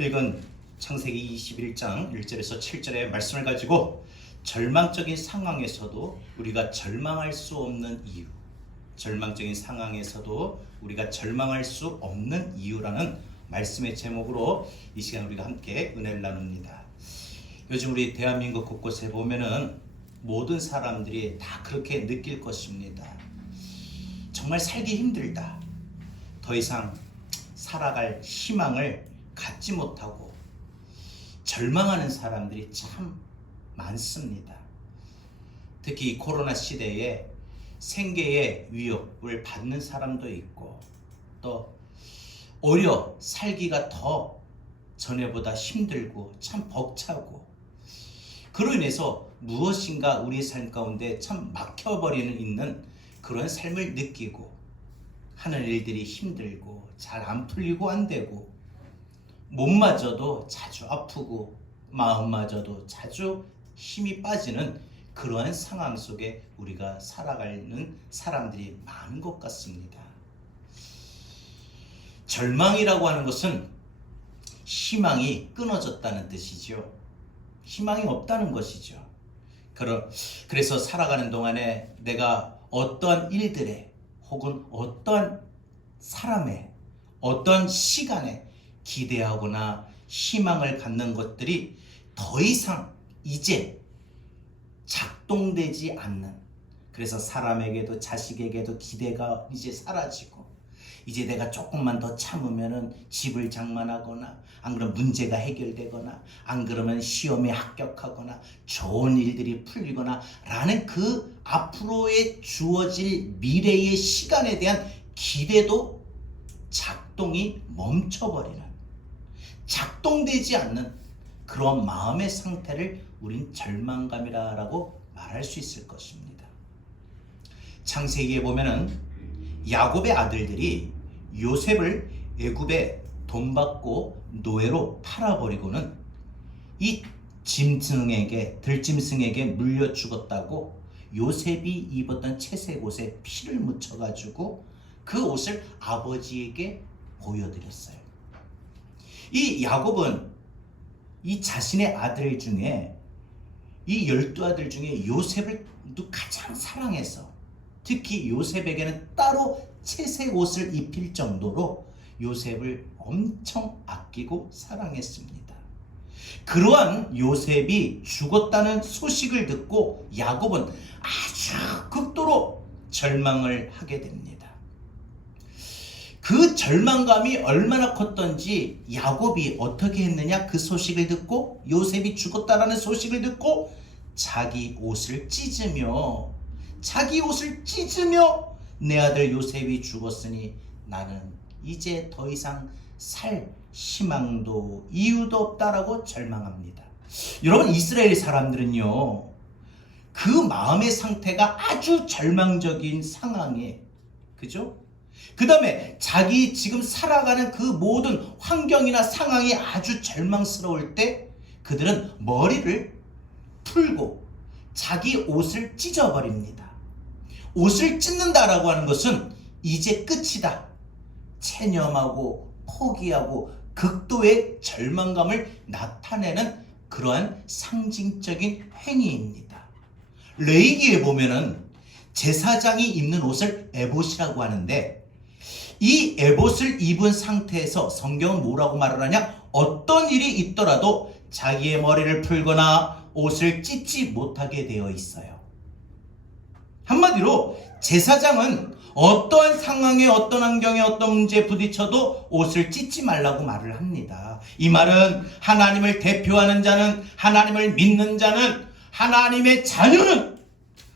읽은 창세기 21장 1절에서 7절의 말씀을 가지고 절망적인 상황에서도 우리가 절망할 수 없는 이유, 절망적인 상황에서도 우리가 절망할 수 없는 이유라는 말씀의 제목으로 이 시간 우리가 함께 은혜를 나눕니다. 요즘 우리 대한민국 곳곳에 보면은 모든 사람들이 다 그렇게 느낄 것입니다. 정말 살기 힘들다. 더 이상 살아갈 희망을 갖지 못하고 절망하는 사람들이 참 많습니다. 특히 이 코로나 시대에 생계의 위협을 받는 사람도 있고 또 오히려 살기가 더 전에보다 힘들고 참 벅차고 그로 인해서 무엇인가 우리의 삶 가운데 참 막혀버리는 있는 그런 삶을 느끼고 하는 일들이 힘들고 잘 안 풀리고 안 되고 몸마저도 자주 아프고 마음마저도 자주 힘이 빠지는 그러한 상황 속에 우리가 살아가는 사람들이 많은 것 같습니다. 절망이라고 하는 것은 희망이 끊어졌다는 뜻이죠. 희망이 없다는 것이죠. 그래서 살아가는 동안에 내가 어떠한 일들에 혹은 어떠한 사람의 어떤 시간에 기대하거나 희망을 갖는 것들이 더 이상 이제 작동되지 않는, 그래서 사람에게도 자식에게도 기대가 이제 사라지고 이제 내가 조금만 더 참으면은 집을 장만하거나 안 그러면 문제가 해결되거나 안 그러면 시험에 합격하거나 좋은 일들이 풀리거나 라는 그 앞으로의 주어질 미래의 시간에 대한 기대도 작동이 멈춰버리는, 작동되지 않는 그런 마음의 상태를 우린 절망감이라고 말할 수 있을 것입니다. 창세기에 보면은 야곱의 아들들이 요셉을 애굽에 돈 받고 노예로 팔아버리고는 이 들짐승에게 물려 죽었다고 요셉이 입었던 채색 옷에 피를 묻혀가지고 그 옷을 아버지에게 보여드렸어요. 이 야곱은 이 자신의 아들 중에 이 12아들 중에 요셉을 가장 사랑해서 특히 요셉에게는 따로 채색 옷을 입힐 정도로 요셉을 엄청 아끼고 사랑했습니다. 그러한 요셉이 죽었다는 소식을 듣고 야곱은 아주 극도로 절망을 하게 됩니다. 그 절망감이 얼마나 컸던지 야곱이 어떻게 했느냐, 그 소식을 듣고 요셉이 죽었다라는 소식을 듣고 자기 옷을 찢으며 내 아들 요셉이 죽었으니 나는 이제 더 이상 살 희망도 이유도 없다라고 절망합니다. 여러분, 이스라엘 사람들은요, 그 마음의 상태가 아주 절망적인 상황에, 그죠? 그 다음에 자기 지금 살아가는 그 모든 환경이나 상황이 아주 절망스러울 때 그들은 머리를 풀고 자기 옷을 찢어버립니다. 옷을 찢는다라고 하는 것은 이제 끝이다, 체념하고 포기하고 극도의 절망감을 나타내는 그러한 상징적인 행위입니다. 레위기에 보면은 제사장이 입는 옷을 에봇이라고 하는데 이 에봇을 입은 상태에서 성경은 뭐라고 말을 하냐, 어떤 일이 있더라도 자기의 머리를 풀거나 옷을 찢지 못하게 되어 있어요. 한마디로 제사장은 어떠한 상황에 어떤 환경에 어떤 문제에 부딪혀도 옷을 찢지 말라고 말을 합니다. 이 말은 하나님을 대표하는 자는, 하나님을 믿는 자는, 하나님의 자녀는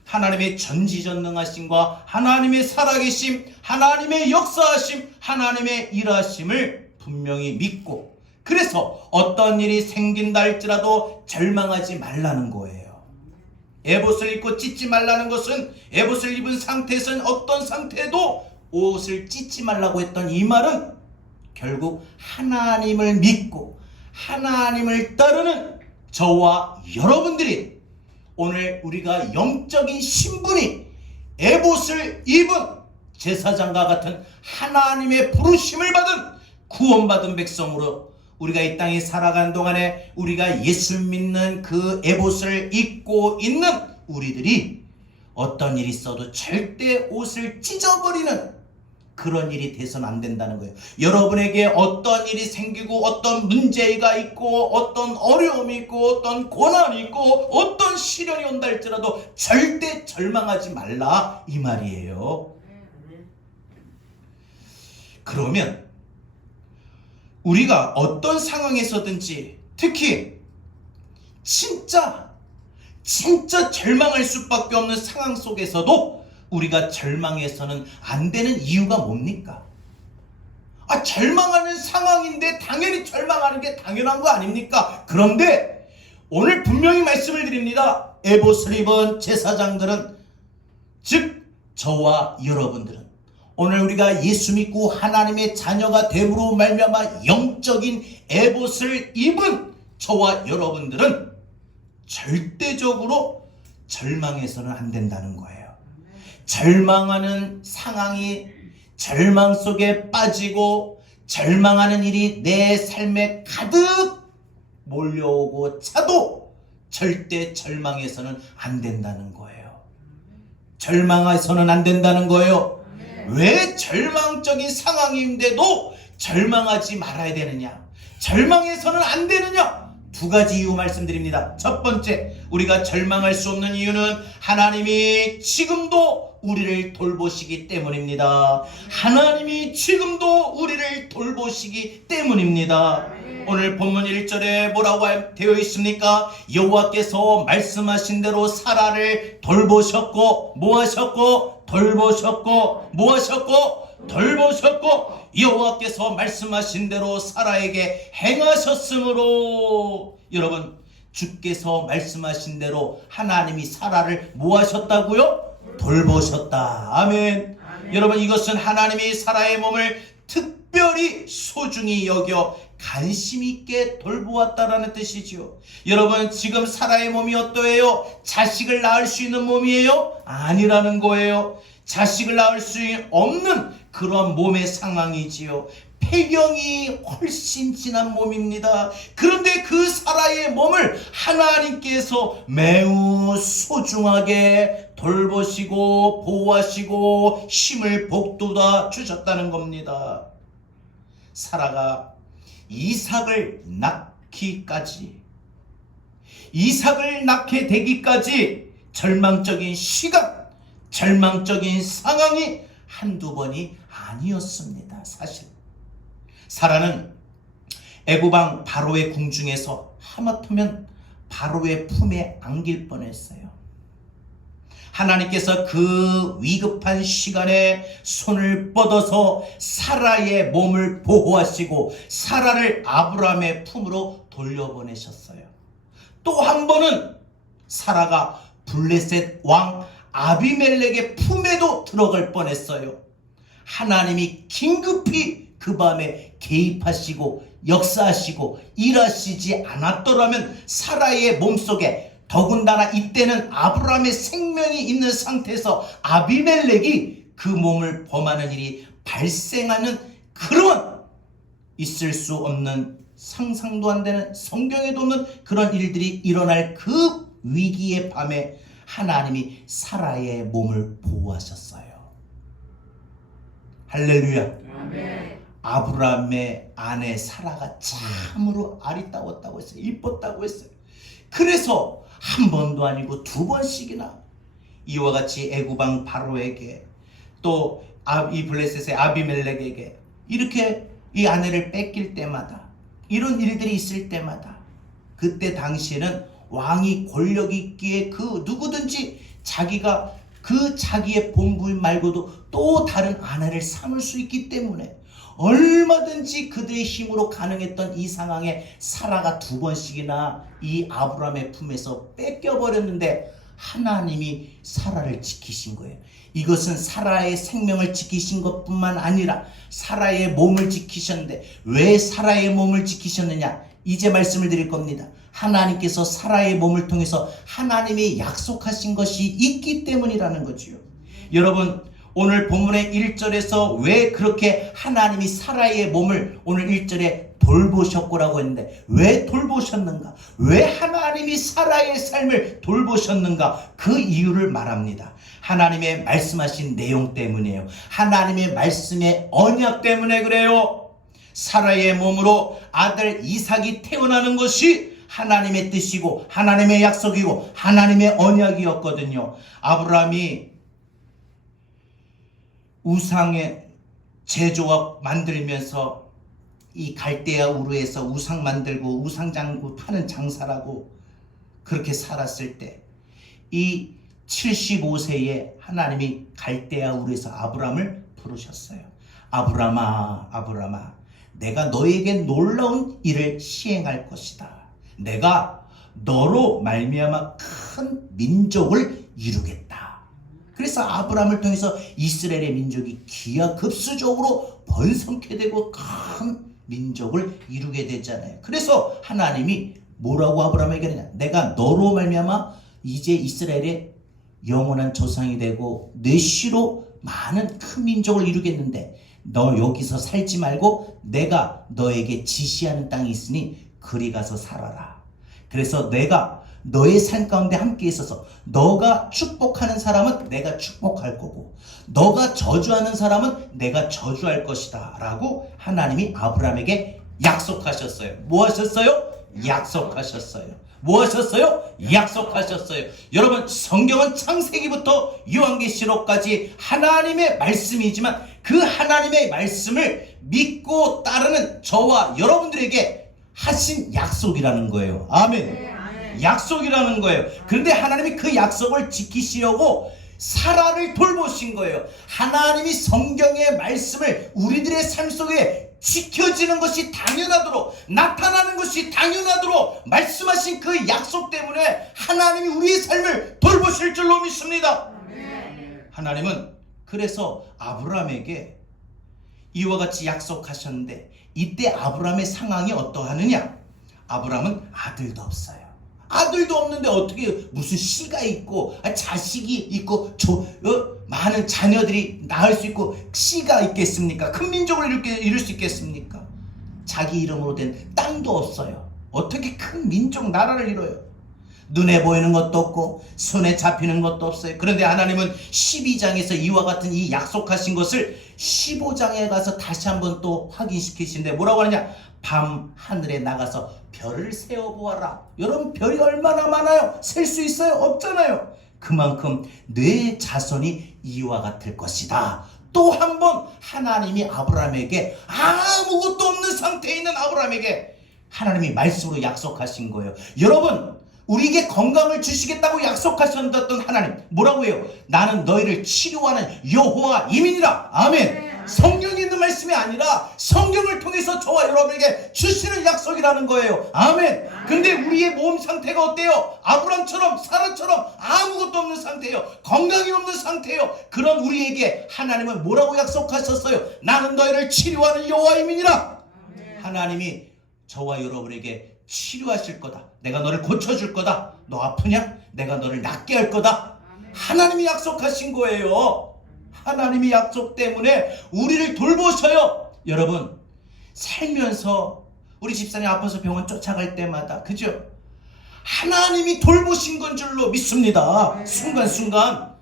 하나님의 전지전능하심과 하나님의 살아계심, 하나님의 역사하심, 하나님의 일하심을 분명히 믿고, 그래서 어떤 일이 생긴다 할지라도 절망하지 말라는 거예요. 에봇을 입고 찢지 말라는 것은 에봇을 입은 상태에서는 어떤 상태에도 옷을 찢지 말라고 했던 이 말은 결국 하나님을 믿고 하나님을 따르는 저와 여러분들이 오늘 우리가 영적인 신분이 에봇을 입은 제사장과 같은 하나님의 부르심을 받은 구원받은 백성으로 우리가 이 땅에 살아가는 동안에 우리가 예수 믿는 그 에봇을 입고 있는 우리들이 어떤 일이 있어도 절대 옷을 찢어버리는 그런 일이 돼서는 안 된다는 거예요. 여러분에게 어떤 일이 생기고 어떤 문제가 있고 어떤 어려움이 있고 어떤 고난이 있고 어떤 시련이 온다 할지라도 절대 절망하지 말라 이 말이에요. 그러면 우리가 어떤 상황에서든지 특히 진짜 절망할 수밖에 없는 상황 속에서도 우리가 절망해서는 안 되는 이유가 뭡니까? 절망하는 상황인데 당연히 절망하는 게 당연한 거 아닙니까? 그런데 오늘 분명히 말씀을 드립니다. 에봇을 입은 제사장들은, 즉 저와 여러분들은 오늘 우리가 예수 믿고 하나님의 자녀가 됨으로 말미암아 영적인 에봇을 입은 저와 여러분들은 절대적으로 절망해서는 안 된다는 거예요. 절망하는 상황이 절망 속에 빠지고 절망하는 일이 내 삶에 가득 몰려오고 차도 절대 절망해서는 안 된다는 거예요. 절망해서는 안 된다는 거예요. 왜 절망적인 상황인데도 절망하지 말아야 되느냐? 절망해서는 안 되느냐? 두 가지 이유 말씀드립니다. 첫 번째, 우리가 절망할 수 없는 이유는 하나님이 지금도 우리를 돌보시기 때문입니다. 하나님이 지금도 우리를 돌보시기 때문입니다. 오늘 본문 1절에 뭐라고 되어 있습니까? 여호와께서 말씀하신 대로 사라를 돌보셨고 뭐하셨고 돌보셨고 뭐하셨고 돌보셨고 여호와께서 말씀하신 대로 사라에게 행하셨으므로, 여러분 주께서 말씀하신 대로 하나님이 사라를 뭐하셨다고요? 돌보셨다. 아멘. 여러분 이것은 하나님이 사라의 몸을 특별히 소중히 여겨 관심 있게 돌보았다라는 뜻이죠. 여러분 지금 사라의 몸이 어떠해요? 자식을 낳을 수 있는 몸이에요? 아니라는 거예요. 자식을 낳을 수 없는 그런 몸의 상황이지요. 폐경이 훨씬 진한 몸입니다. 그런데 그 사라의 몸을 하나님께서 매우 소중하게 돌보시고 보호하시고 힘을 복돋아 주셨다는 겁니다. 사라가 이삭을 낳게 되기까지 절망적인 시간, 절망적인 상황이 한두 번이 아니었습니다. 사실 사라는 애굽왕 바로의 궁중에서 하마터면 바로의 품에 안길 뻔했어요. 하나님께서 그 위급한 시간에 손을 뻗어서 사라의 몸을 보호하시고 사라를 아브라함의 품으로 돌려보내셨어요. 또 한 번은 사라가 블레셋 왕 아비멜렉의 품에도 들어갈 뻔했어요. 하나님이 긴급히 그 밤에 개입하시고 역사하시고 일하시지 않았더라면 사라의 몸속에, 더군다나 이때는 아브라함의 생명이 있는 상태에서 아비멜렉이 그 몸을 범하는 일이 발생하는 그런 있을 수 없는, 상상도 안 되는, 성경에도 없는 그런 일들이 일어날 그 위기의 밤에 하나님이 사라의 몸을 보호하셨어요. 할렐루야. 아멘. 아브라함의 아내 사라가 참으로 아리따웠다고 했어요. 이뻤다고 했어요. 그래서 한 번도 아니고 두 번씩이나 이와 같이 애굽왕 바로에게 또 이 블레셋의 아비멜렉에게 이렇게 이 아내를 뺏길 때마다, 이런 일들이 있을 때마다, 그때 당시에는 왕이 권력 있기에 그 누구든지 자기가 그 자기의 본부인 말고도 또 다른 아내를 삼을 수 있기 때문에 얼마든지 그들의 힘으로 가능했던 이 상황에 사라가 두 번씩이나 이 아브라함의 품에서 뺏겨버렸는데 하나님이 사라를 지키신 거예요. 이것은 사라의 생명을 지키신 것뿐만 아니라 사라의 몸을 지키셨는데, 왜 사라의 몸을 지키셨느냐? 이제 말씀을 드릴 겁니다. 하나님께서 사라의 몸을 통해서 하나님이 약속하신 것이 있기 때문이라는 거지요. 여러분 오늘 본문의 1절에서 왜 그렇게 하나님이 사라의 몸을 오늘 1절에 돌보셨고라고 했는데 왜 돌보셨는가? 왜 하나님이 사라의 삶을 돌보셨는가? 그 이유를 말합니다. 하나님의 말씀하신 내용 때문이에요. 하나님의 말씀의 언약 때문에 그래요. 사라의 몸으로 아들 이삭이 태어나는 것이 하나님의 뜻이고 하나님의 약속이고 하나님의 언약이었거든요. 아브라함이 우상의 제조업 만들면서 이 갈대아 우르에서 우상 만들고 우상장구 파는 장사라고 그렇게 살았을 때 이 75세에 하나님이 갈대아 우르에서 아브라함을 부르셨어요. 아브라함아, 아브라함아, 내가 너에게 놀라운 일을 시행할 것이다. 내가 너로 말미암아 큰 민족을 이루겠다. 그래서 아브라함을 통해서 이스라엘의 민족이 기하급수적으로 번성케 되고 큰 민족을 이루게 됐잖아요. 그래서 하나님이 뭐라고 아브라함에게 하느냐? 내가 너로 말미암아 이제 이스라엘의 영원한 조상이 되고 내 씨로 많은 큰 민족을 이루겠는데 너 여기서 살지 말고 내가 너에게 지시하는 땅이 있으니 그리 가서 살아라. 그래서 내가 너의 삶 가운데 함께 있어서 너가 축복하는 사람은 내가 축복할 거고 너가 저주하는 사람은 내가 저주할 것이다 라고 하나님이 아브라함에게 약속하셨어요. 뭐 하셨어요? 약속하셨어요. 뭐 하셨어요? 약속하셨어요. 여러분, 성경은 창세기부터 요한계시록까지 하나님의 말씀이지만 그 하나님의 말씀을 믿고 따르는 저와 여러분들에게 하신 약속이라는 거예요. 아멘. 약속이라는 거예요. 그런데 하나님이 그 약속을 지키시려고 사라를 돌보신 거예요. 하나님이 성경의 말씀을 우리들의 삶 속에 지켜지는 것이 당연하도록, 나타나는 것이 당연하도록 말씀하신 그 약속 때문에 하나님이 우리의 삶을 돌보실 줄로 믿습니다. 하나님은 그래서 아브라함에게 이와 같이 약속하셨는데 이때 아브라함의 상황이 어떠하느냐? 아브라함은 아들도 없어요. 아들도 없는데 어떻게 무슨 씨가 있고 자식이 있고 많은 자녀들이 낳을 수 있고 씨가 있겠습니까? 큰 민족을 이룰 수 있겠습니까? 자기 이름으로 된 땅도 없어요. 어떻게 큰 민족 나라를 이뤄요? 눈에 보이는 것도 없고 손에 잡히는 것도 없어요. 그런데 하나님은 12장에서 이와 같은 이 약속하신 것을 15장에 가서 다시 한번 또 확인시키시는데 뭐라고 하느냐? 밤 하늘에 나가서 별을 세어보아라. 여러분, 별이 얼마나 많아요? 셀 수 있어요? 없잖아요. 그만큼 내 자손이 이와 같을 것이다. 또 한 번 하나님이 아브라함에게 아무것도 없는 상태에 있는 아브라함에게 하나님이 말씀으로 약속하신 거예요. 여러분, 우리에게 건강을 주시겠다고 약속하셨던 하나님 뭐라고 해요? 나는 너희를 치료하는 여호와 이민이라. 아멘. 성경에 있는 말씀이 아니라 성경을 통해서 저와 여러분에게 주시는 약속이라는 거예요. 아멘. 근데 우리의 몸 상태가 어때요? 아브람처럼 사라처럼 아무것도 없는 상태예요. 건강이 없는 상태예요. 그런 우리에게 하나님은 뭐라고 약속하셨어요? 나는 너희를 치료하는 여호와이민이라. 하나님이 저와 여러분에게 치료하실 거다. 내가 너를 고쳐줄 거다. 너 아프냐? 내가 너를 낫게 할 거다. 하나님이 약속하신 거예요. 하나님의 약속 때문에 우리를 돌보셔요. 여러분, 살면서 우리 집사님 아파서 병원 쫓아갈 때마다 그죠? 하나님이 돌보신 건 줄로 믿습니다. 순간순간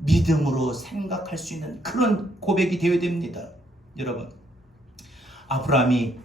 믿음으로 생각할 수 있는 그런 고백이 되어야 됩니다. 여러분, 아브라함이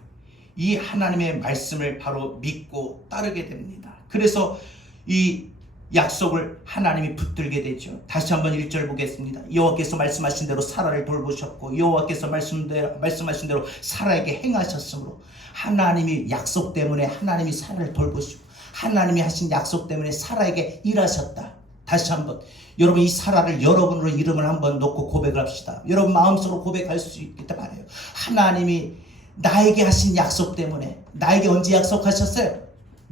이 하나님의 말씀을 바로 믿고 따르게 됩니다. 그래서 이 약속을 하나님이 붙들게 되죠. 다시 한번 1절 보겠습니다. 여호와께서 말씀하신 대로 사라를 돌보셨고 여호와께서 말씀하신 대로 사라에게 행하셨으므로 하나님이 약속 때문에 하나님이 사라를 돌보시고 하나님이 하신 약속 때문에 사라에게 일하셨다. 다시 한번 여러분, 이 사라를 여러분으로 이름을 한번 놓고 고백을 합시다. 여러분 마음속으로 고백할 수 있겠다 말이에요. 하나님이 나에게 하신 약속 때문에 나에게 언제 약속하셨어요?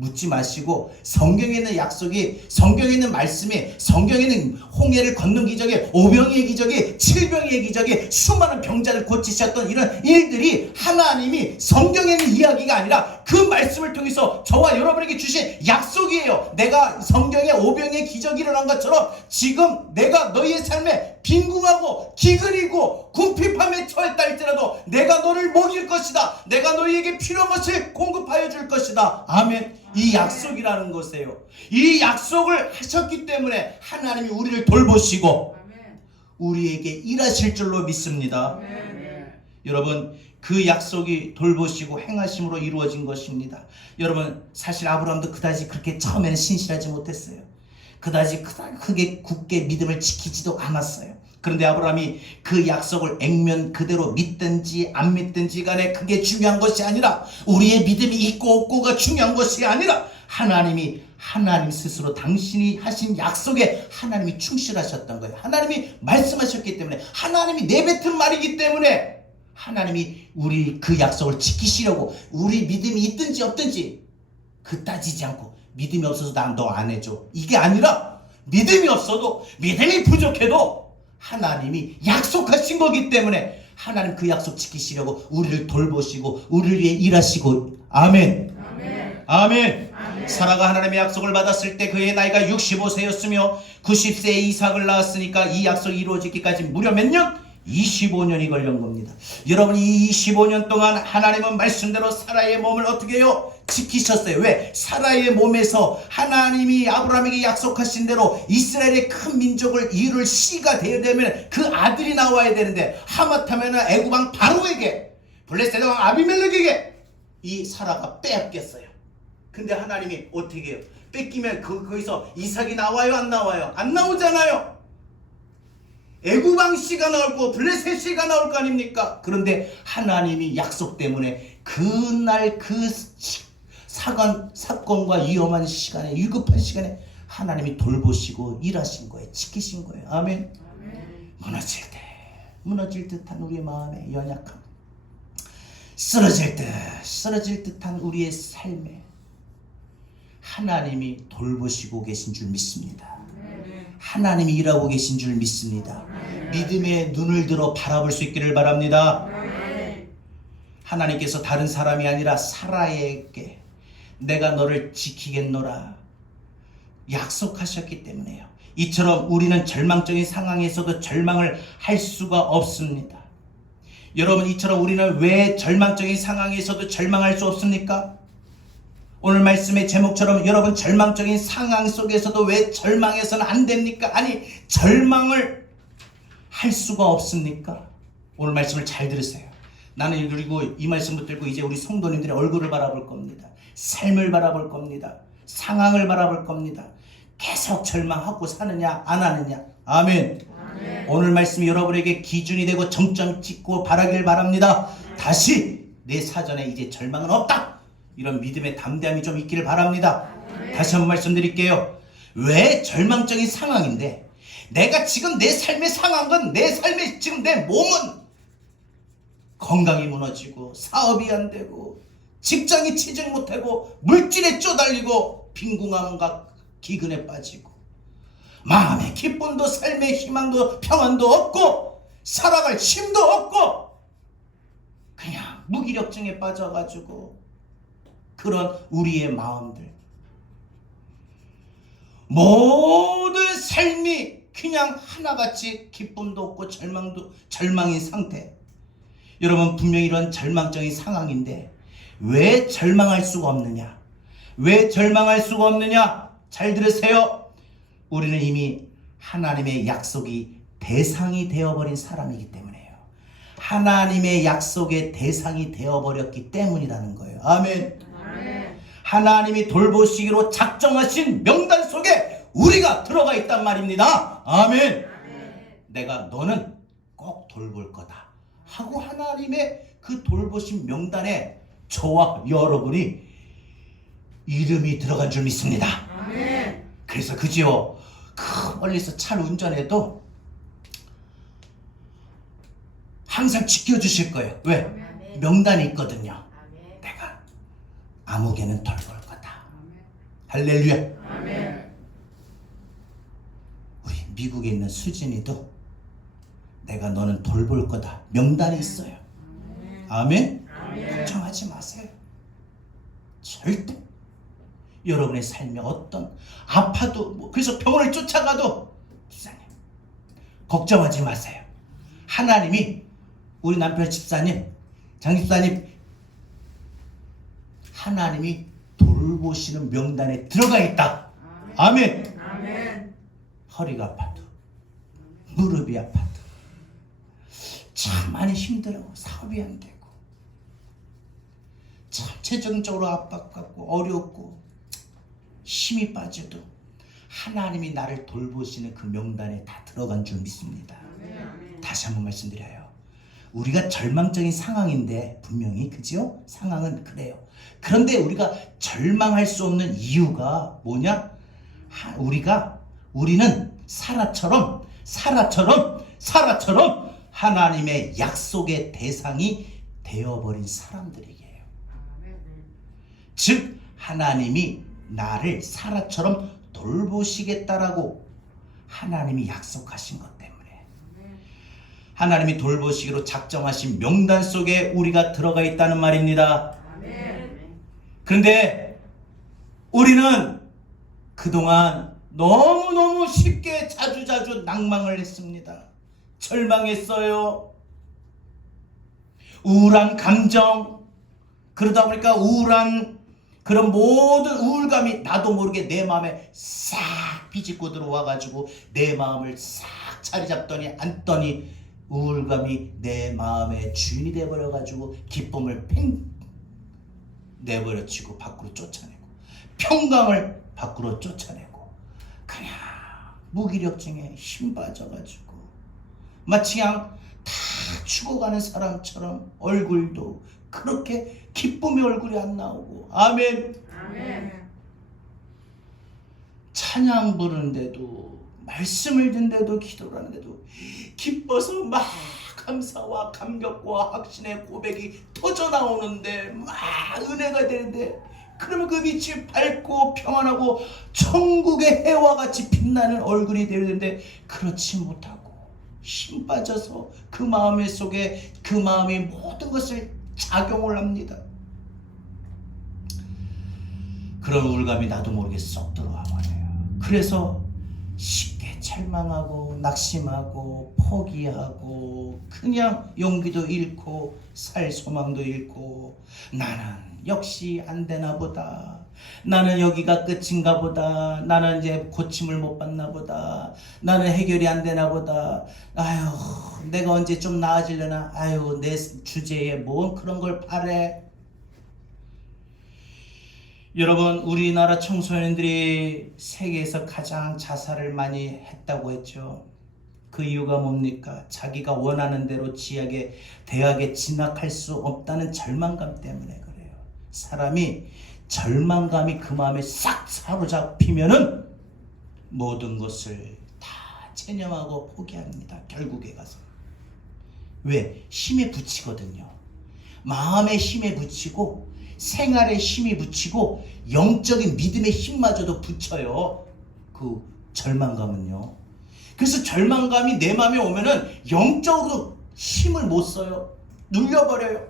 묻지 마시고 성경에 있는 약속이, 성경에 있는 말씀이, 성경에 있는 홍해를 건넌 기적이, 오병이의 기적이, 칠병이의 기적이, 수많은 병자를 고치셨던 이런 일들이 하나님이 성경에 있는 이야기가 아니라 그 말씀을 통해서 저와 여러분에게 주신 약속이에요. 내가 성경에 오병이의 기적이 일어난 것처럼 지금 내가 너희의 삶에 빈궁하고 기근이고 궁핍함에 처했다 할지라도 내가 너를 먹일 것이다. 내가 너희에게 필요한 것을 공급하여 줄 것이다. 아멘. 이 약속이라는 것이에요. 이 약속을 하셨기 때문에 하나님이 우리를 돌보시고 우리에게 일하실 줄로 믿습니다. 여러분, 그 약속이 돌보시고 행하심으로 이루어진 것입니다. 여러분, 사실 아브라함도 그다지 그렇게 처음에는 신실하지 못했어요. 그다지 크게 굳게 믿음을 지키지도 않았어요. 그런데 아브라함이 그 약속을 액면 그대로 믿든지 안 믿든지 간에 그게 중요한 것이 아니라, 우리의 믿음이 있고 없고가 중요한 것이 아니라 하나님 스스로 당신이 하신 약속에 하나님이 충실하셨던 거예요. 하나님이 말씀하셨기 때문에, 하나님이 내뱉은 말이기 때문에 하나님이 우리 그 약속을 지키시려고, 우리 믿음이 있든지 없든지 그 따지지 않고, 믿음이 없어서 난 너 안 해줘, 이게 아니라 믿음이 없어도, 믿음이 부족해도 하나님이 약속하신 거기 때문에 하나님 그 약속 지키시려고 우리를 돌보시고 우리를 위해 일하시고. 아멘. 아멘. 아멘. 아멘. 사라가 하나님의 약속을 받았을 때 그의 나이가 65세였으며 90세에 이삭을 낳았으니까 이 약속이 이루어지기까지 무려 몇 년? 25년이 걸린 겁니다. 여러분, 이 25년 동안 하나님은 말씀대로 사라의 몸을 어떻게 해요? 지키셨어요. 왜? 사라의 몸에서 하나님이 아브라함에게 약속하신 대로 이스라엘의 큰 민족을 이룰 씨가 되어야 되면 그 아들이 나와야 되는데, 하마터면 애굽왕 바로에게, 블레셋 왕 아비멜렉에게 이 사라가 빼앗겼어요. 근데 하나님이 어떻게 해요? 뺏기면 거기서 이삭이 나와요? 안 나와요? 안 나오잖아요. 애굽왕 씨가 나올 거, 블레셋 씨가 나올 거 아닙니까? 그런데 하나님이 약속 때문에 그날 그 사건과 위험한 시간에, 위급한 시간에 하나님이 돌보시고 일하신 거예요. 지키신 거예요. 아멘. 아멘. 무너질 듯한 우리의 마음의 연약함, 쓰러질 듯한 우리의 삶에 하나님이 돌보시고 계신 줄 믿습니다. 하나님이 일하고 계신 줄 믿습니다. 믿음의 눈을 들어 바라볼 수 있기를 바랍니다. 하나님께서 다른 사람이 아니라 사라에게 내가 너를 지키겠노라 약속하셨기 때문에요. 이처럼 우리는 절망적인 상황에서도 절망을 할 수가 없습니다. 여러분, 이처럼 우리는 왜 절망적인 상황에서도 절망할 수 없습니까? 오늘 말씀의 제목처럼 여러분, 절망적인 상황 속에서도 왜 절망해서는 안 됩니까? 아니, 절망을 할 수가 없습니까? 오늘 말씀을 잘 들으세요. 나는 그리고 이 말씀 붙들고 이제 우리 성도님들의 얼굴을 바라볼 겁니다. 삶을 바라볼 겁니다. 상황을 바라볼 겁니다. 계속 절망하고 사느냐 안 하느냐. 아멘. 아멘. 오늘 말씀이 여러분에게 기준이 되고 정점 찍고 바라길 바랍니다. 다시 내 사전에 이제 절망은 없다, 이런 믿음의 담대함이 좀 있기를 바랍니다. 다시 한번 말씀드릴게요. 왜 절망적인 상황인데, 내가 지금 내 삶의 상황은, 내 삶의 지금 내 몸은 건강이 무너지고 사업이 안 되고 직장이 취직 못하고 물질에 쪼달리고 빈궁함과 기근에 빠지고 마음의 기쁨도 삶의 희망도 평안도 없고 살아갈 힘도 없고 그냥 무기력증에 빠져가지고, 그런 우리의 마음들, 모든 삶이 그냥 하나같이 기쁨도 없고 절망인 상태. 여러분, 분명히 이런 절망적인 상황인데 왜 절망할 수가 없느냐? 왜 절망할 수가 없느냐? 잘 들으세요. 우리는 이미 하나님의 약속이 대상이 되어버린 사람이기 때문에요. 하나님의 약속의 대상이 되어버렸기 때문이라는 거예요. 아멘. 아멘. 하나님이 돌보시기로 작정하신 명단 속에 우리가 들어가 있단 말입니다. 아멘. 아멘. 너는 꼭 돌볼 거다 하고 하나님의 그 돌보신 명단에 저와 여러분이 이름이 들어간 줄 믿습니다. 아멘. 그래서 그지요, 그 멀리서 차를 운전해도 항상 지켜주실 거예요. 왜? 아멘. 명단이 있거든요. 아멘. 내가 아무개는 돌볼 거다. 아멘. 할렐루야. 아멘. 우리 미국에 있는 수진이도 내가 너는 돌볼 거다 명단이 있어요. 아멘. 걱정하지 마세요. 절대 여러분의 삶에 어떤 아파도 그래서 병원을 쫓아가도 집사님 걱정하지 마세요. 하나님이 우리 남편 집사님 장 집사님 하나님이 돌보시는 명단에 들어가 있다. 아멘. 아멘. 허리가 아파도 무릎이 아파도 참 많이 힘들어 사업이 안 되고 참 재정적으로 압박받고 어렵고 힘이 빠져도 하나님이 나를 돌보시는 그 명단에 다 들어간 줄 믿습니다. 다시 한번 말씀드려요. 우리가 절망적인 상황인데 분명히 그죠? 상황은 그래요. 그런데 우리가 절망할 수 없는 이유가 뭐냐? 우리는 사라처럼 하나님의 약속의 대상이 되어버린 사람들이에요. 즉 하나님이 나를 사라처럼 돌보시겠다라고 하나님이 약속하신 것 때문에 하나님이 돌보시기로 작정하신 명단 속에 우리가 들어가 있다는 말입니다. 그런데 우리는 그동안 너무너무 쉽게 자주자주 낭망을 했습니다. 절망했어요. 우울한 감정, 그러다 보니까 우울한 그런 모든 우울감이 나도 모르게 내 마음에 싹 비집고 들어와가지고 내 마음을 싹 자리 잡더니 앉더니 우울감이 내 마음의 주인이 돼버려가지고 기쁨을 팽 내버려치고 밖으로 쫓아내고 평강을 밖으로 쫓아내고 그냥 무기력증에 힘 빠져가지고 마치 그냥 다 죽어가는 사람처럼 얼굴도 그렇게 기쁨의 얼굴이 안 나오고 아멘. 찬양 부르는데도 말씀을 듣는데도 기도를 하는데도 기뻐서 막 감사와 감격과 확신의 고백이 터져 나오는데 막 은혜가 되는데 그러면 그 빛이 밝고 평안하고 천국의 해와 같이 빛나는 얼굴이 되는데 그렇지 못하고 힘 빠져서 그 마음 속에 그 마음이 모든 것을 작용을 합니다. 그런 우울감이 나도 모르게 쏙 들어와 버려요. 그래서 쉽게 절망하고 낙심하고 포기하고 그냥 용기도 잃고 살 소망도 잃고 나는 역시 안 되나 보다. 나는 여기가 끝인가 보다. 나는 이제 고침을 못 받나 보다. 나는 해결이 안 되나 보다. 아유, 내가 언제 좀 나아지려나. 아유, 내 주제에 뭔 그런 걸 바래. 여러분, 우리나라 청소년들이 세계에서 가장 자살을 많이 했다고 했죠. 그 이유가 뭡니까? 자기가 원하는 대로 대학에 진학할 수 없다는 절망감 때문에 그래요. 사람이 절망감이 그 마음에 싹 사로잡히면은 모든 것을 다 체념하고 포기합니다. 결국에 가서. 왜? 힘에 부치거든요. 마음의 힘에 부치고 생활의 힘이 붙이고 영적인 믿음의 힘마저도 붙여요. 그 절망감은요. 그래서 절망감이 내 마음에 오면은 영적으로 힘을 못 써요. 눌려버려요.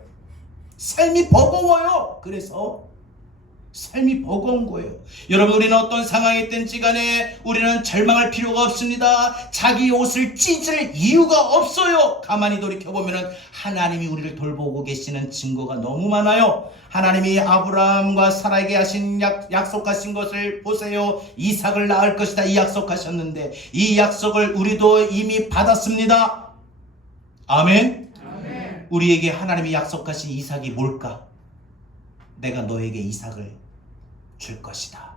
삶이 버거워요. 그래서 삶이 버거운 거예요. 여러분, 우리는 어떤 상황에 있든지 간에 우리는 절망할 필요가 없습니다. 자기 옷을 찢을 이유가 없어요. 가만히 돌이켜보면 하나님이 우리를 돌보고 계시는 증거가 너무 많아요. 하나님이 아브라함과 사라에게 하신 약속하신 것을 보세요. 이삭을 낳을 것이다 이 약속하셨는데 이 약속을 우리도 이미 받았습니다. 아멘. 우리에게 하나님이 약속하신 이삭이 뭘까? 내가 너에게 이삭을 줄 것이다.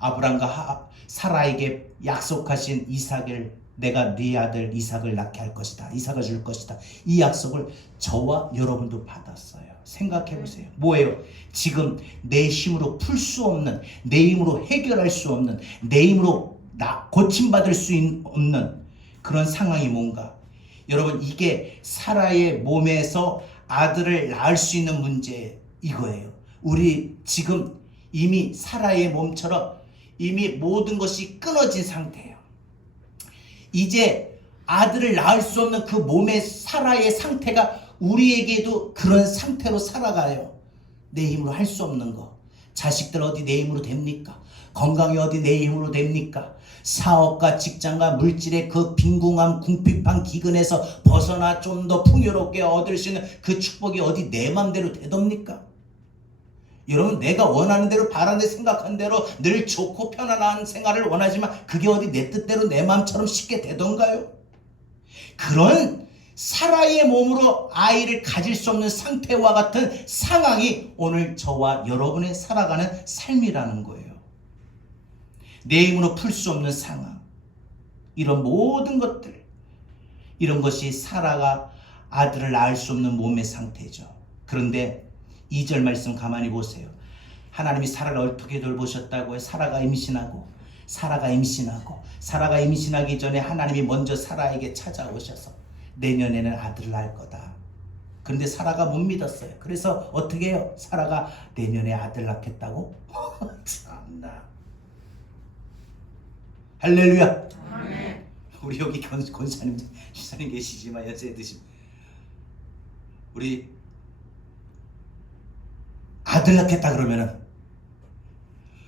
아브람과 사라에게 약속하신 이삭을 내가 네 아들 이삭을 낳게 할 것이다. 이삭을 줄 것이다. 이 약속을 저와 여러분도 받았어요. 생각해 보세요. 뭐예요? 지금 내 힘으로 풀 수 없는, 내 힘으로 해결할 수 없는, 내 힘으로 고침받을 수 없는 그런 상황이 뭔가? 여러분, 이게 사라의 몸에서 아들을 낳을 수 있는 문제 이거예요. 우리 지금 이미 사라의 몸처럼 이미 모든 것이 끊어진 상태예요. 이제 아들을 낳을 수 없는 그 몸의 사라의 상태가 우리에게도 그런 상태로 살아가요. 내 힘으로 할 수 없는 거. 자식들 어디 내 힘으로 됩니까? 건강이 어디 내 힘으로 됩니까? 사업과 직장과 물질의 그 빈궁함 궁핍한 기근에서 벗어나 좀 더 풍요롭게 얻을 수 있는 그 축복이 어디 내 맘대로 되dob니까? 여러분, 내가 원하는 대로 바라는 대 생각한 대로 늘 좋고 편안한 생활을 원하지만 그게 어디 내 뜻대로 내 마음처럼 쉽게 되던가요? 그런 사라의 몸으로 아이를 가질 수 없는 상태와 같은 상황이 오늘 저와 여러분의 살아가는 삶이라는 거예요. 내 힘으로 풀 수 없는 상황, 이런 모든 것들, 이런 것이 사라가 아들을 낳을 수 없는 몸의 상태죠. 그런데 2절 말씀 가만히 보세요. 하나님이 사라를 어떻게 돌보셨다고요? 사라가 임신하고 사라가 임신하기 전에 하나님이 먼저 사라에게 찾아오셔서 내년에는 아들을 낳을 거다. 그런데 사라가 못 믿었어요. 그래서 어떻게 해요? 사라가 내년에 아들 낳겠다고? 참나. 할렐루야. 아멘. 우리 여기 권사님, 주사님 계시지만 연세 드신 우리 아들 낳겠다 그러면은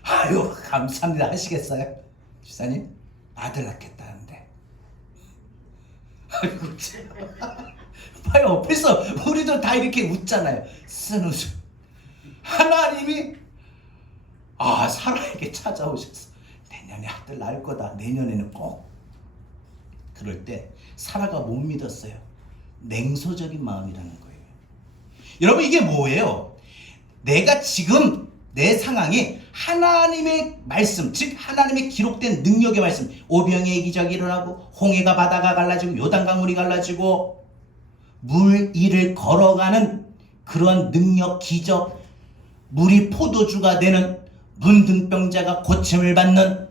아유 감사합니다 하시겠어요? 주사님 아들 낳겠다는데 아이고 참. 봐요, 벌써 우리도 다 이렇게 웃잖아요. 쓴 웃음. 하나님이 사라에게 찾아오셨어. 내년에 아들 낳을 거다. 내년에는 꼭. 그럴 때 사라가 못 믿었어요. 냉소적인 마음이라는 거예요. 여러분, 이게 뭐예요? 내가 지금 내 상황이 하나님의 말씀, 즉 하나님의 기록된 능력의 말씀, 오병이의 기적이 일어나고 홍해가 바다가 갈라지고 요단강물이 갈라지고 물 위를 걸어가는 그런 능력, 기적, 물이 포도주가 되는, 문둥병자가 고침을 받는,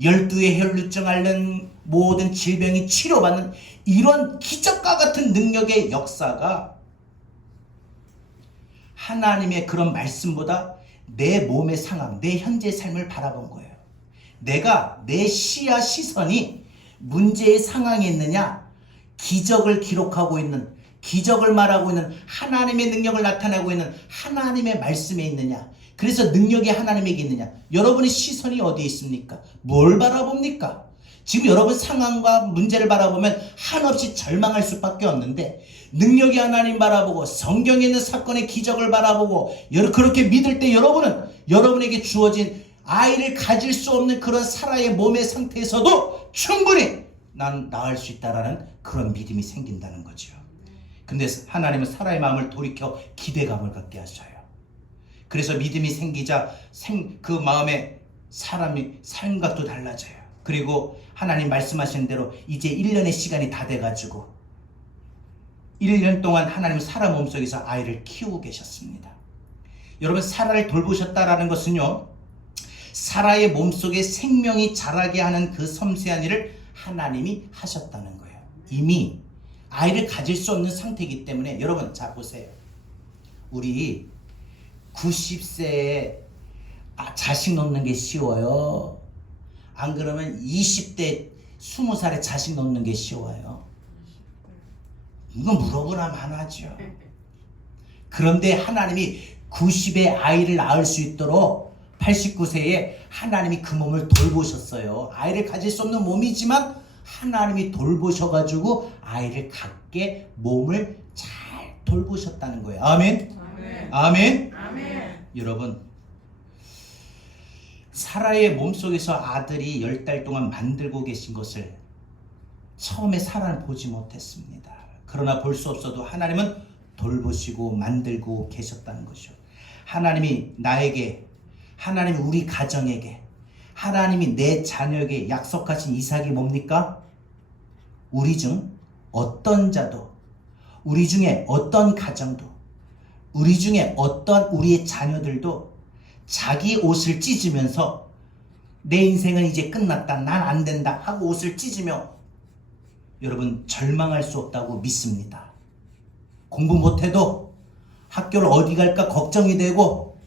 12의 혈루증 앓는 모든 질병이 치료받는 이런 기적과 같은 능력의 역사가 하나님의 그런 말씀보다 내 몸의 상황, 내 현재의 삶을 바라본 거예요. 내가 내 시야 시선이 문제의 상황에 있느냐, 기적을 기록하고 있는, 기적을 말하고 있는, 하나님의 능력을 나타내고 있는 하나님의 말씀에 있느냐, 그래서 능력이 하나님에게 있느냐. 여러분의 시선이 어디에 있습니까? 뭘 바라봅니까? 지금 여러분 상황과 문제를 바라보면 한없이 절망할 수밖에 없는데, 능력이 하나님 바라보고 성경에 있는 사건의 기적을 바라보고 그렇게 믿을 때 여러분은 여러분에게 주어진 아이를 가질 수 없는 그런 사라의 몸의 상태에서도 충분히 난 나을 수 있다라는 그런 믿음이 생긴다는 거죠. 근데 하나님은 사라의 마음을 돌이켜 기대감을 갖게 하셔요. 그래서 믿음이 생기자 그 마음에 사람이 삶각도 달라져요. 그리고 하나님 말씀하신 대로 이제 1년의 시간이 다 돼가지고 1년 동안 하나님은 사라 몸속에서 아이를 키우고 계셨습니다. 여러분, 사라를 돌보셨다라는 것은요, 사라의 몸속에 생명이 자라게 하는 그 섬세한 일을 하나님이 하셨다는 거예요. 이미 아이를 가질 수 없는 상태이기 때문에. 여러분, 자 보세요. 우리 90세에 자식 놓는 게 쉬워요? 안 그러면 20대 20살에 자식 놓는 게 쉬워요? 이거 물어보나 마나죠. 그런데 하나님이 90에 아이를 낳을 수 있도록 89세에 하나님이 그 몸을 돌보셨어요. 아이를 가질 수 없는 몸이지만 하나님이 돌보셔가지고 아이를 갖게 몸을 잘 돌보셨다는 거예요. 아멘. 아멘. 아멘. 아멘. 여러분, 사라의 몸속에서 아들이 10달 동안 만들고 계신 것을 처음에 사라는 보지 못했습니다. 그러나 볼 수 없어도 하나님은 돌보시고 만들고 계셨다는 것이죠. 하나님이 나에게, 하나님이 우리 가정에게, 하나님이 내 자녀에게 약속하신 이삭이 뭡니까? 우리 중 어떤 자도, 우리 중에 어떤 가정도, 우리 중에 어떤 우리의 자녀들도 자기 옷을 찢으면서 내 인생은 이제 끝났다, 난 안 된다 하고 옷을 찢으며 여러분 절망할 수 없다고 믿습니다. 공부 못해도 학교를 어디 갈까 걱정이 되고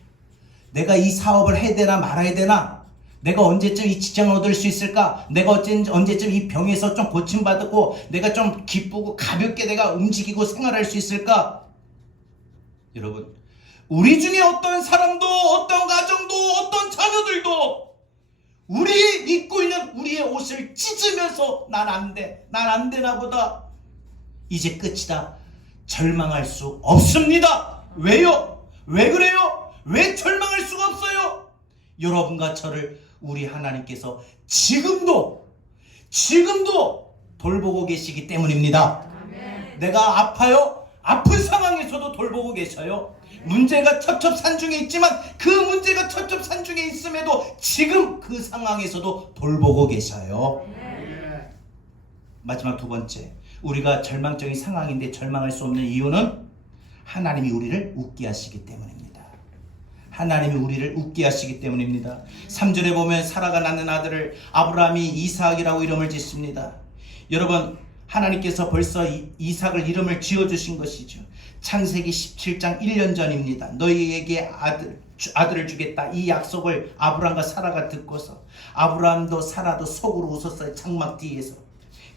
내가 이 사업을 해야 되나 말아야 되나? 내가 언제쯤 이 직장을 얻을 수 있을까? 내가 언제쯤 이 병에서 좀 고침받고 내가 좀 기쁘고 가볍게 내가 움직이고 생활할 수 있을까? 여러분, 우리 중에 어떤 사람도, 어떤 가정도, 어떤 자녀들도 우리 입고 있는 우리의 옷을 찢으면서 난 안 돼, 난 안 되나 보다, 이제 끝이다, 절망할 수 없습니다. 왜요? 왜 그래요? 왜 절망할 수가 없어요? 여러분과 저를 우리 하나님께서 지금도 돌보고 계시기 때문입니다. 내가 아파요? 아픈 상황에서도 돌보고 계셔요. 문제가 첩첩산중에 있지만 그 문제가 첩첩산중에 있음에도 지금 그 상황에서도 돌보고 계셔요. 마지막 두 번째, 우리가 절망적인 상황인데 절망할 수 없는 이유는 하나님이 우리를 웃게 하시기 때문입니다. 하나님이 우리를 웃게 하시기 때문입니다. 3절에 보면 사라가 낳는 아들을 아브라함이 이삭이라고 이름을 짓습니다. 여러분, 하나님께서 벌써 이삭을 이름을 지어주신 것이죠. 창세기 17장 1년 전입니다. 너희에게 아들을 주겠다, 이 약속을 아브라함과 사라가 듣고서 아브라함도 사라도 속으로 웃었어요. 장막 뒤에서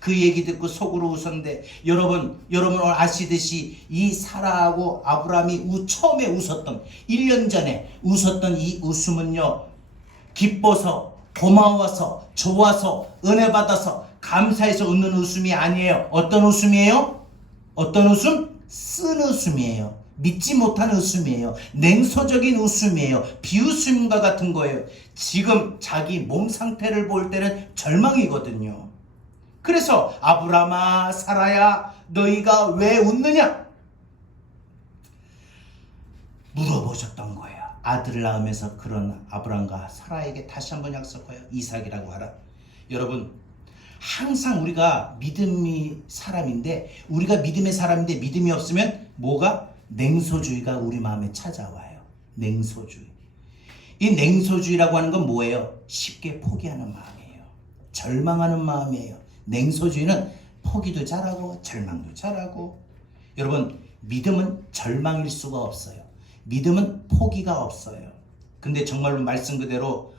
그 얘기 듣고 속으로 웃었는데, 여러분 오늘 아시듯이 이 사라하고 아브라함이 처음에 웃었던, 1년 전에 웃었던 이 웃음은요, 기뻐서 고마워서 좋아서 은혜 받아서 감사해서 웃는 웃음이 아니에요. 어떤 웃음이에요? 어떤 웃음? 쓴 웃음이에요. 믿지 못하는 웃음이에요. 냉소적인 웃음이에요. 비웃음과 같은 거예요. 지금 자기 몸 상태를 볼 때는 절망이거든요. 그래서 아브라함아, 사라야, 너희가 왜 웃느냐? 물어보셨던 거예요. 아들을 낳으면서 그런 아브라함과 사라에게 다시 한번 약속하여 이삭이라고 하라. 여러분, 항상 우리가 믿음이 사람인데, 우리가 믿음의 사람인데 믿음이 없으면 뭐가? 냉소주의가 우리 마음에 찾아와요. 냉소주의. 이 냉소주의라고 하는 건 뭐예요? 쉽게 포기하는 마음이에요. 절망하는 마음이에요. 냉소주의는 포기도 잘하고 절망도 잘하고. 여러분, 믿음은 절망일 수가 없어요. 믿음은 포기가 없어요. 근데 정말로 말씀 그대로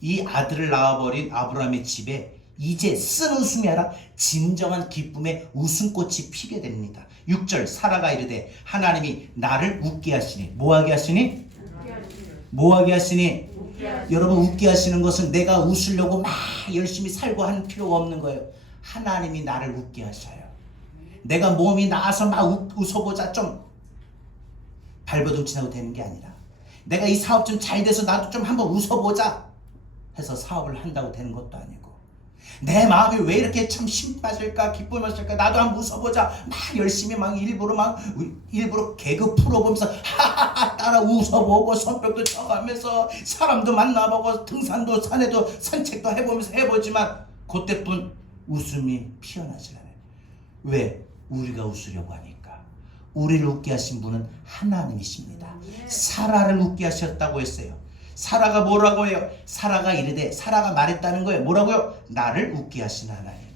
이 아들을 낳아버린 아브라함의 집에 이제 쓴 웃음이 아니라 진정한 기쁨의 웃음꽃이 피게 됩니다. 6절, 사라가 이르되 하나님이 나를 웃게 하시니. 뭐하게 하시니? 뭐하게 하시니? 여러분, 웃게 하시는 것은 내가 웃으려고 막 열심히 살고 할 필요가 없는 거예요. 하나님이 나를 웃게 하셔요. 내가 몸이 나아서 막 웃어보자, 좀 발버둥치고 되는 게 아니라, 내가 이 사업 좀 잘 돼서 나도 좀 한번 웃어보자 해서 사업을 한다고 되는 것도 아니고, 내 마음이 왜 이렇게 참 힘 빠질까, 기쁨이 빠질까, 나도 한번 웃어보자 막 열심히 일부러 개그 풀어보면서 하하하 따라 웃어보고 손뼉도 쳐가면서 사람도 만나보고 등산도 산에도 산책도 해보면서 해보지만 그때뿐 웃음이 피어나지 않아요. 왜? 우리가 웃으려고 하니까. 우리를 웃게 하신 분은 하나님이십니다. 사라를 웃게 하셨다고 했어요. 사라가 뭐라고 해요? 사라가 이르되, 사라가 말했다는 거예요. 뭐라고요? 나를 웃게 하시는 하나님.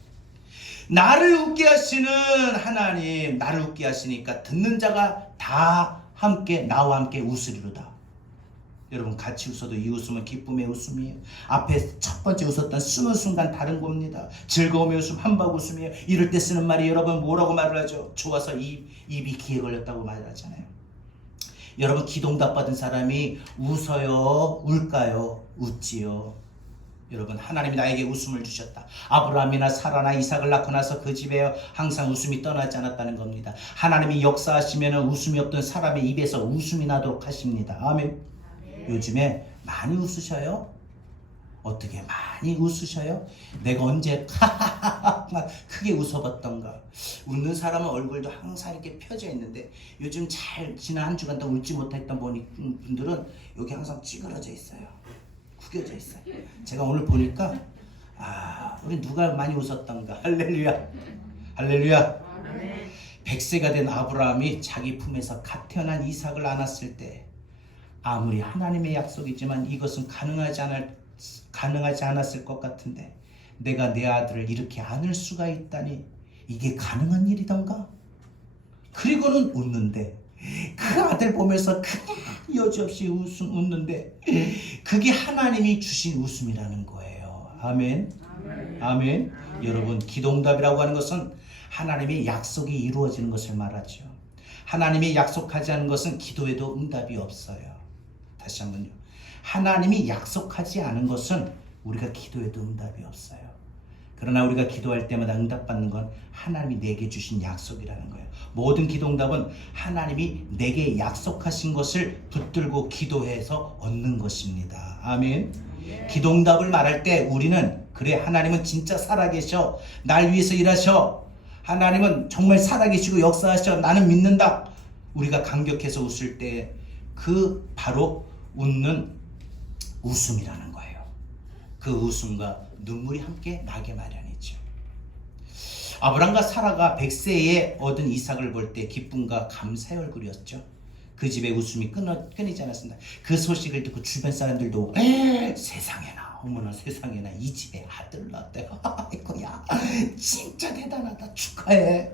나를 웃게 하시는 하나님, 나를 웃게 하시니까 듣는 자가 다 함께 나와 함께 웃으리로다. 여러분, 같이 웃어도 이 웃음은 기쁨의 웃음이에요. 앞에 첫 번째 웃었던 쓰는 순간 다른 겁니다. 즐거움의 웃음, 한박 웃음이에요. 이럴 때 쓰는 말이 여러분 뭐라고 말을 하죠? 좋아서 입이 귀에 걸렸다고 말을 하잖아요. 여러분, 기도응답 받은 사람이 웃어요? 울까요? 웃지요. 여러분, 하나님이 나에게 웃음을 주셨다. 아브라함이나 사라나 이삭을 낳고 나서 그 집에 항상 웃음이 떠나지 않았다는 겁니다. 하나님이 역사하시면 웃음이 없던 사람의 입에서 웃음이 나도록 하십니다. 아멘. 요즘에 많이 웃으셔요? 어떻게 많이 웃으셔요? 내가 언제 크게 웃어봤던가? 웃는 사람은 얼굴도 항상 이렇게 펴져 있는데, 요즘 잘 지난 한 주간 동안 웃지 못했던 분들은 여기 항상 찌그러져 있어요. 구겨져 있어요. 제가 오늘 보니까 우리 누가 많이 웃었던가? 할렐루야, 할렐루야. 100세가 된 아브라함이 자기 품에서 갓 태어난 이삭을 안았을 때, 아무리 하나님의 약속이지만 이것은 가능하지 않았을 것 같은데, 내가 내 아들을 이렇게 안을 수가 있다니, 이게 가능한 일이던가? 그리고는 웃는데, 그 아들 보면서 그냥 여지없이 웃는데 그게 하나님이 주신 웃음이라는 거예요. 아멘. 아멘. 여러분, 기도응답이라고 하는 것은 하나님의 약속이 이루어지는 것을 말하죠. 하나님이 약속하지 않은 것은 기도에도 응답이 없어요. 다시 한번요. 하나님이 약속하지 않은 것은 우리가 기도에도 응답이 없어요. 그러나 우리가 기도할 때마다 응답받는 건 하나님이 내게 주신 약속이라는 거예요. 모든 기도응답은 하나님이 내게 약속하신 것을 붙들고 기도해서 얻는 것입니다. 아멘. 기도응답을 말할 때 우리는 그래, 하나님은 진짜 살아계셔, 날 위해서 일하셔, 하나님은 정말 살아계시고 역사하셔, 나는 믿는다. 우리가 감격해서 웃을 때 그 바로 웃는 웃음이라는 거예요. 그 웃음과 눈물이 함께 나게 마련이죠. 아브람과 사라가 100세에 얻은 이삭을 볼 때 기쁨과 감사의 얼굴이었죠. 그 집에 웃음이 끊이지 않았습니다. 그 소식을 듣고 주변 사람들도 세상에나, 어머나 세상에나, 이 집에 아들 낳았대. 아이고야, 진짜 대단하다, 축하해.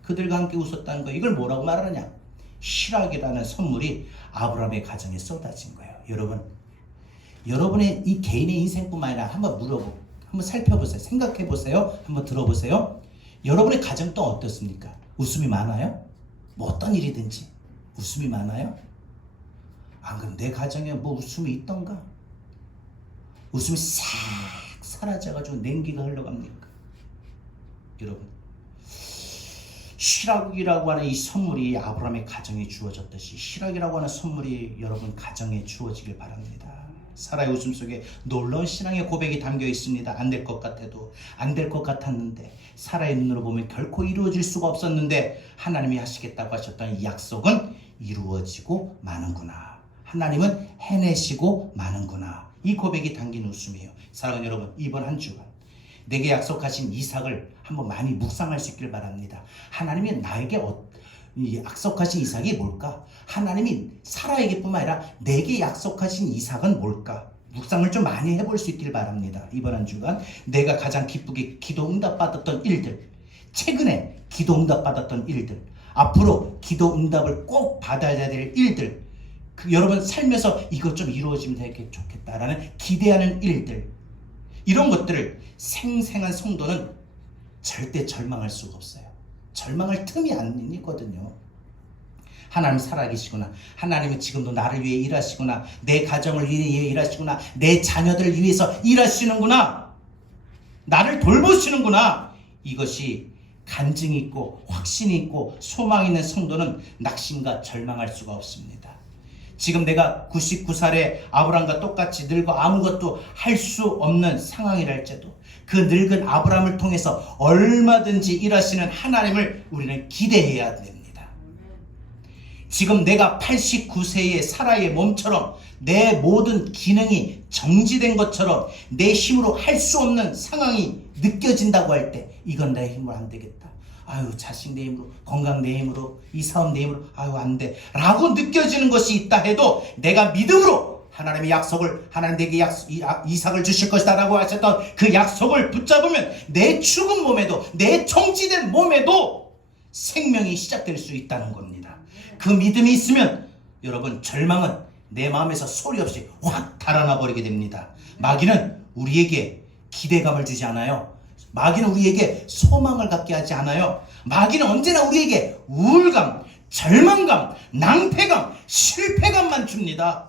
그들과 함께 웃었다는 거, 이걸 뭐라고 말하느냐? 시락이라는 선물이 아브라함의 가정에 쏟아진 거예요. 여러분의 이 개인의 인생뿐만 아니라 한번 살펴보세요. 생각해보세요. 한번 들어보세요. 여러분의 가정 또 어떻습니까? 웃음이 많아요? 뭐 어떤 일이든지 웃음이 많아요? 안 그럼 내 가정에 뭐 웃음이 있던가? 웃음이 싹 사라져가지고 냉기가 흘러갑니까? 여러분, 시락이라고 하는 이 선물이 아브라함의 가정에 주어졌듯이 시락이라고 하는 선물이 여러분 가정에 주어지길 바랍니다. 사라의 웃음 속에 놀라운 신앙의 고백이 담겨 있습니다. 안 될 것 같아도, 안 될 것 같았는데, 사라의 눈으로 보면 결코 이루어질 수가 없었는데 하나님이 하시겠다고 하셨던 이 약속은 이루어지고 마는구나. 하나님은 해내시고 마는구나. 이 고백이 담긴 웃음이에요. 사랑하는 여러분, 이번 한 주간 내게 약속하신 이삭을 한번 많이 묵상할 수 있길 바랍니다. 하나님이 나에게 약속하신 이삭이 뭘까? 하나님이 사라에게뿐만 아니라 내게 약속하신 이삭은 뭘까? 묵상을 좀 많이 해볼 수 있길 바랍니다. 이번 한 주간 내가 가장 기쁘게 기도 응답 받았던 일들, 최근에 기도 응답 받았던 일들, 앞으로 기도 응답을 꼭 받아야 될 일들, 여러분 삶에서 이것 좀 이루어지면 되게 좋겠다라는 기대하는 일들, 이런 것들을 생생한 성도는 절대 절망할 수가 없어요. 절망할 틈이 안 있거든요. 하나님 살아계시구나. 하나님은 지금도 나를 위해 일하시구나. 내 가정을 위해 일하시구나. 내 자녀들을 위해서 일하시는구나. 나를 돌보시는구나. 이것이 간증이 있고 확신이 있고 소망이 있는 성도는 낙심과 절망할 수가 없습니다. 지금 내가 99살의 아브람과 똑같이 늙어 아무것도 할 수 없는 상황이랄지라도 그 늙은 아브람을 통해서 얼마든지 일하시는 하나님을 우리는 기대해야 됩니다. 지금 내가 89세의 사라의 몸처럼 내 모든 기능이 정지된 것처럼 내 힘으로 할 수 없는 상황이 느껴진다고 할 때 이건 내 힘으로 안 되겠다. 아유, 자식 내 힘으로, 건강 내 힘으로, 이 사업 내 힘으로, 아유, 안 돼 라고 느껴지는 것이 있다 해도 내가 믿음으로 하나님의 약속을, 하나님 내게 이삭을 주실 것이다 라고 하셨던 그 약속을 붙잡으면 내 죽은 몸에도, 내 정지된 몸에도 생명이 시작될 수 있다는 겁니다. 그 믿음이 있으면 여러분, 절망은 내 마음에서 소리 없이 확 달아나 버리게 됩니다. 마귀는 우리에게 기대감을 주지 않아요. 마귀는 우리에게 소망을 갖게 하지 않아요. 마귀는 언제나 우리에게 우울감, 절망감, 낭패감, 실패감만 줍니다.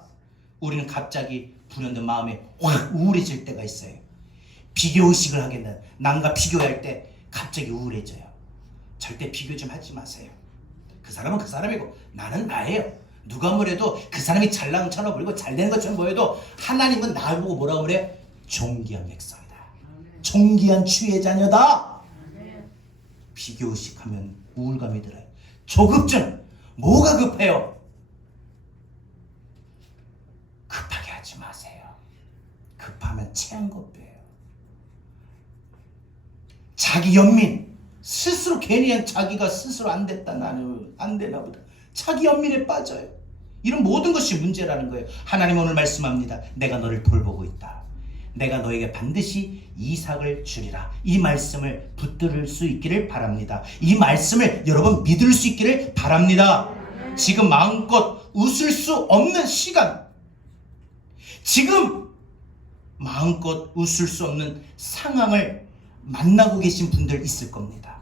우리는 갑자기 불현듯 마음에 확 우울해질 때가 있어요. 비교의식을 하게 된다. 남과 비교할 때 갑자기 우울해져요. 절대 비교 좀 하지 마세요. 그 사람은 그 사람이고 나는 나예요. 누가 뭐래도 그 사람이 잘난처럼 보이고 잘되는 것처럼 보여도 하나님은 나를 보고 뭐라고 그래? 존귀한 백성이다. 존귀한 주의 자녀다. 비교의식하면 우울감이 들어요. 조급증. 뭐가 급해요? 급하게 하지 마세요. 급하면 체한겁돼요. 자기 연민. 스스로 괜히 자기가 스스로 안 됐다, 나는 안 되나 보다. 자기 연민에 빠져요. 이런 모든 것이 문제라는 거예요. 하나님 오늘 말씀합니다. 내가 너를 돌보고 있다. 내가 너에게 반드시 이삭을 주리라. 이 말씀을 붙들을 수 있기를 바랍니다. 이 말씀을 여러분 믿을 수 있기를 바랍니다. 지금 마음껏 웃을 수 없는 시간, 지금 마음껏 웃을 수 없는 상황을 만나고 계신 분들 있을 겁니다.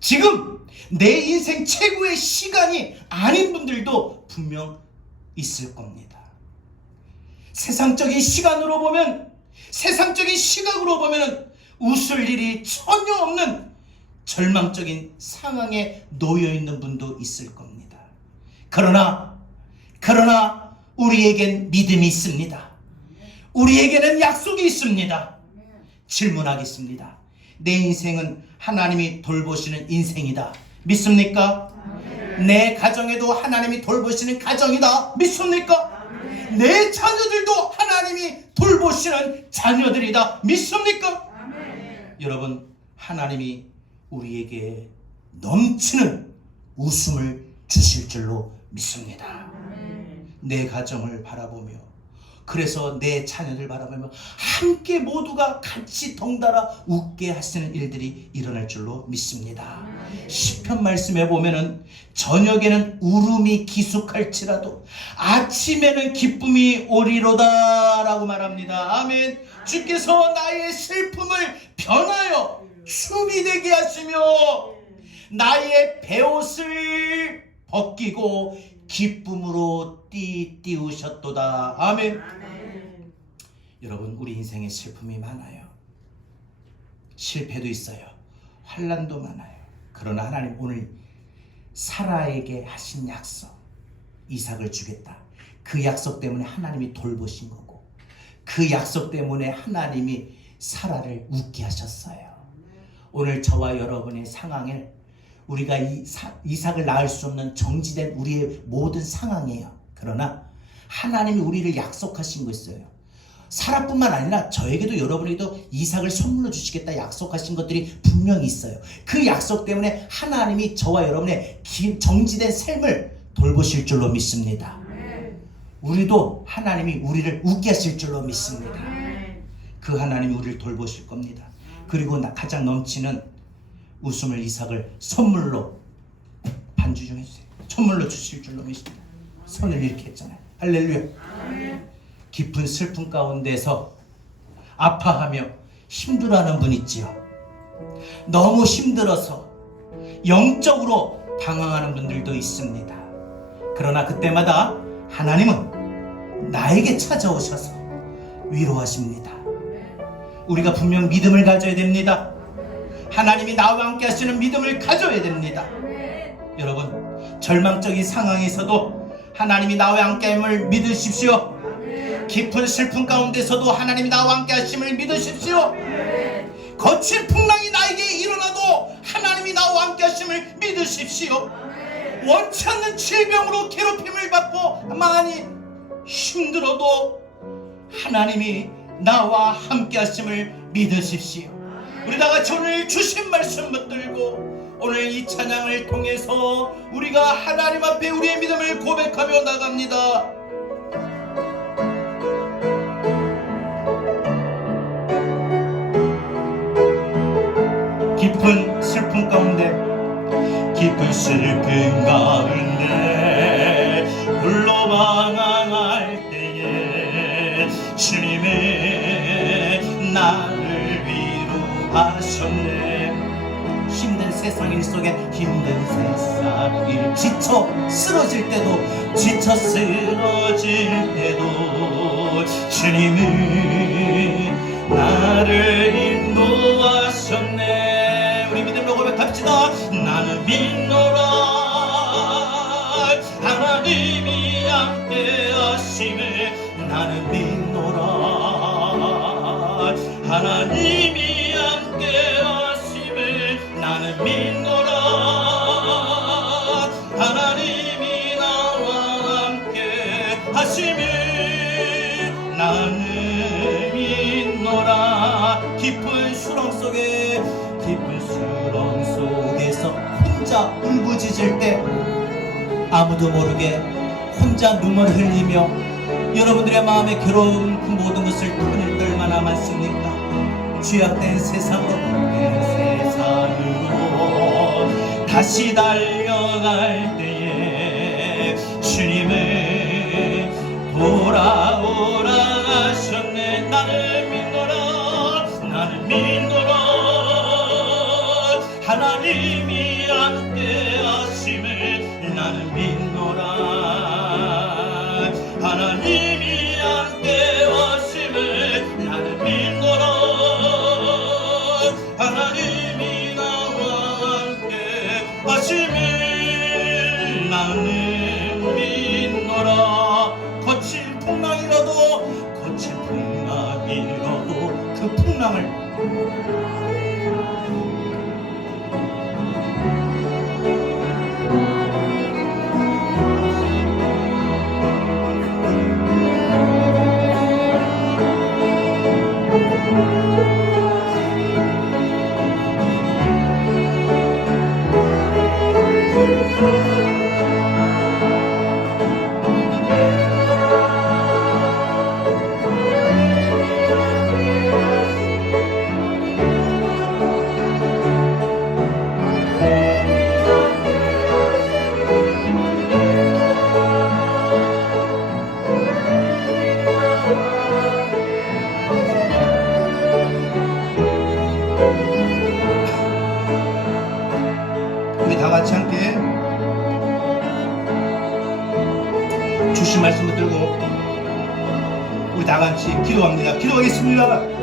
지금 내 인생 최고의 시간이 아닌 분들도 분명 있을 겁니다. 세상적인 시간으로 보면, 세상적인 시각으로 보면 웃을 일이 전혀 없는 절망적인 상황에 놓여 있는 분도 있을 겁니다. 그러나 우리에겐 믿음이 있습니다. 우리에게는 약속이 있습니다. 질문하겠습니다. 내 인생은 하나님이 돌보시는 인생이다. 믿습니까? 내 가정에도 하나님이 돌보시는 가정이다. 믿습니까? 내 자녀들도 하나님이 돌보시는 자녀들이다. 믿습니까? 여러분, 하나님이 우리에게 넘치는 웃음을 주실 줄로 믿습니다. 내 가정을 바라보며, 그래서 내 자녀들 바라보며 함께 모두가 같이 덩달아 웃게 하시는 일들이 일어날 줄로 믿습니다. 시편 말씀에 보면은 저녁에는 울음이 기숙할지라도 아침에는 기쁨이 오리로다 라고 말합니다. 아멘. 주께서 나의 슬픔을 변하여 춤이 되게 하시며 나의 베옷을 벗기고 기쁨으로 띄우셨도다. 아멘. 여러분, 우리 인생에 슬픔이 많아요. 실패도 있어요. 환난도 많아요. 그러나 하나님 오늘 사라에게 하신 약속, 이삭을 주겠다. 그 약속 때문에 하나님이 돌보신 거고, 그 약속 때문에 하나님이 사라를 웃게 하셨어요. 오늘 저와 여러분의 상황을, 우리가 이삭을 낳을 수 없는 정지된 우리의 모든 상황이에요. 그러나 하나님이 우리를 약속하신 거 있어요. 사라뿐만 아니라 저에게도 여러분에게도 이삭을 선물로 주시겠다 약속하신 것들이 분명히 있어요. 그 약속 때문에 하나님이 저와 여러분의 정지된 삶을 돌보실 줄로 믿습니다. 우리도 하나님이 우리를 웃게 하실 줄로 믿습니다. 그 하나님이 우리를 돌보실 겁니다. 그리고 가장 넘치는 웃음을, 이삭을 선물로 반주 좀 해주세요. 선물로 주실 줄로 믿습니다. 손을 이렇게 했잖아요. 할렐루야. 깊은 슬픔 가운데서 아파하며 힘들어하는 분 있지요. 너무 힘들어서 영적으로 당황하는 분들도 있습니다. 그러나 그때마다 하나님은 나에게 찾아오셔서 위로하십니다. 우리가 분명 믿음을 가져야 됩니다. 하나님이 나와 함께 하시는 믿음을 가져야 됩니다. 여러분, 절망적인 상황에서도 하나님이 나와 함께 함을 믿으십시오. 깊은 슬픔 가운데서도 하나님이 나와 함께 하심을 믿으십시오. 거친 풍랑이 나에게 일어나도 하나님이 나와 함께 하심을 믿으십시오. 원치 않는 질병으로 괴롭힘을 받고 많이 힘들어도 하나님이 나와 함께 하심을 믿으십시오. 우리 다같이 오늘 주신 말씀 붙들고 오늘 이 찬양을 통해서 우리가 하나님 앞에 우리의 믿음을 고백하며 나갑니다. 깊은 슬픔 가운데, 깊은 슬픔 가운데 홀로 방황할 때에 주님의 나를 위로하셨네. 힘든 세상 일 속에, 힘든 세상 일, 지쳐 쓰러질 때도, 지쳐 쓰러질 때도 주님이 나를 인도하셨네. 우리 믿음으로 고백합시다. 나는 믿노라. 하나님이 함께 하심을 나는 믿노라. 하나님이 함께 하심을 나는 믿노라. 하나님이 나와 함께 하심을 나는 믿노라. 깊은 수렁 속에서 혼자 울부짖을 때, 아무도 모르게 혼자 눈물 흘리며 여러분들의 마음에 괴로운 그 모든 것을 터낼 때 얼마나 많습니까? 죄악된 세상으로 다시 달려갈 때에 주님의 돌아오라 하셨네. 나를 믿노라 나를 믿노라 하나님이 함께 하심을 나는 믿노라 하나님이 함께 하심을 나는 믿노라 하나님이 나와 함께 하심을 나는 믿노라. 거칠 풍랑이라도 그 풍랑을 우리 다 같이 함께 주신 말씀 붙들고 우리 다 같이 기도합니다. 기도하겠습니다.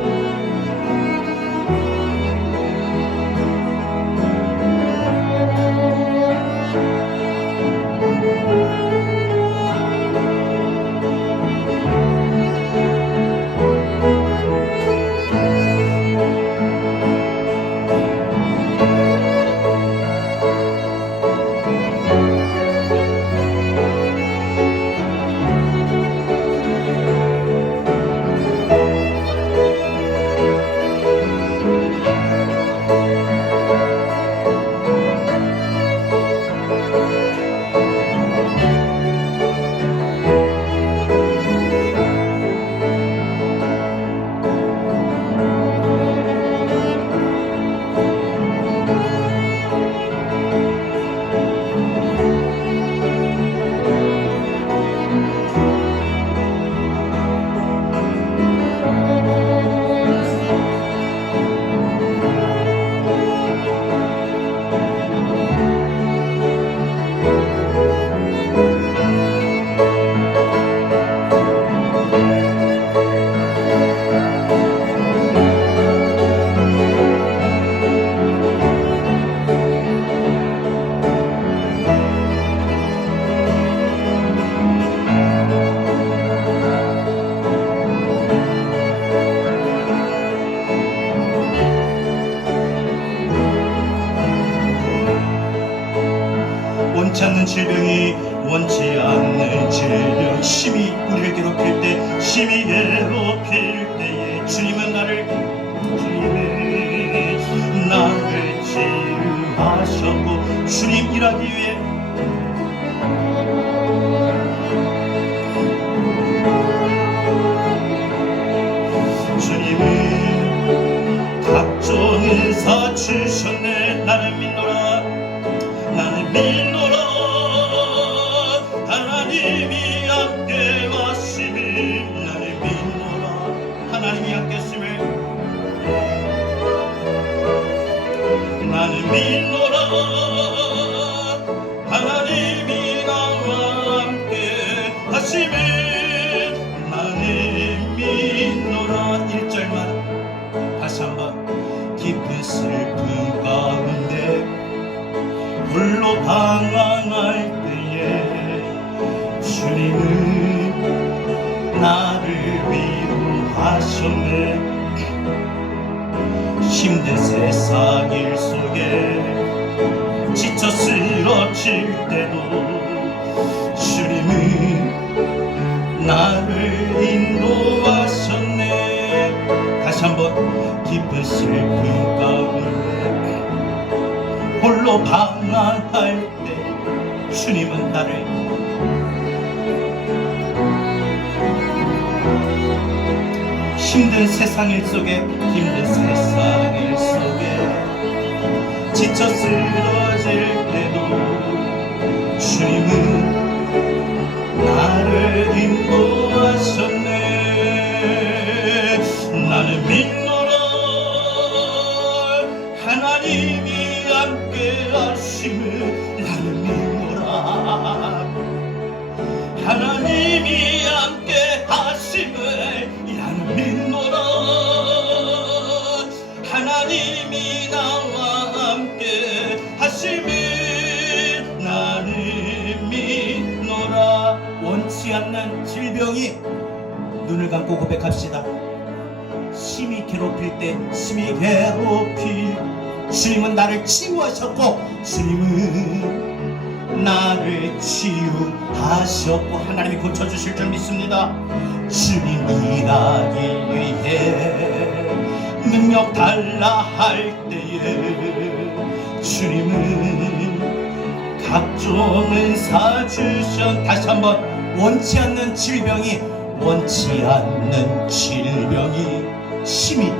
원치 않는 질병이 원치 않는 질병 심히 우리를 괴롭힐 때 심히 괴롭힐 때에 주님은 나를 치유하셨고 주님 일하기 위해 주님은 각종 은사 주셨네. 나는 믿노라 나는 믿노라 하나님이 함께 하심을 나는 믿노라 하나님이 함께 하심을 나는 믿노라 하나님이 나와 함께 하심을 나는 믿노라. 1절만 다시 한번 깊은 슬픔 가운데 홀로 방황할 때에 주님은 나를 위로하셨네. 힘든 세상 일 속에 지쳐 쓰러질 때도 주님은 나를 인도하셨네. 다시 한번 깊은 슬픔 가운데 홀로 방황할 때 주님은 나를 힘든 세상 일 속에 지쳐 쓰러질 때도 주님은 나를 인도하셨네. 나는 믿노라. 하나님이 함께 하심을 나는 믿노라. 하나님이 함께 하심을 나는 믿노라. 하나님이 나와 함께 하심을 나는 믿노라. 원치 않는 질병이, 눈을 감고 고백합시다. 심히 괴롭힐 때, 심히 괴롭힐, 주님은 나를 치유하셨고 주님은 나를 치유하셨고 하나님이 고쳐주실 줄 믿습니다. 주님 일하기 위해 능력 달라 할 때에 주님은 각종 은사 주셨. 다시 한번, 원치 않는 질병이 심히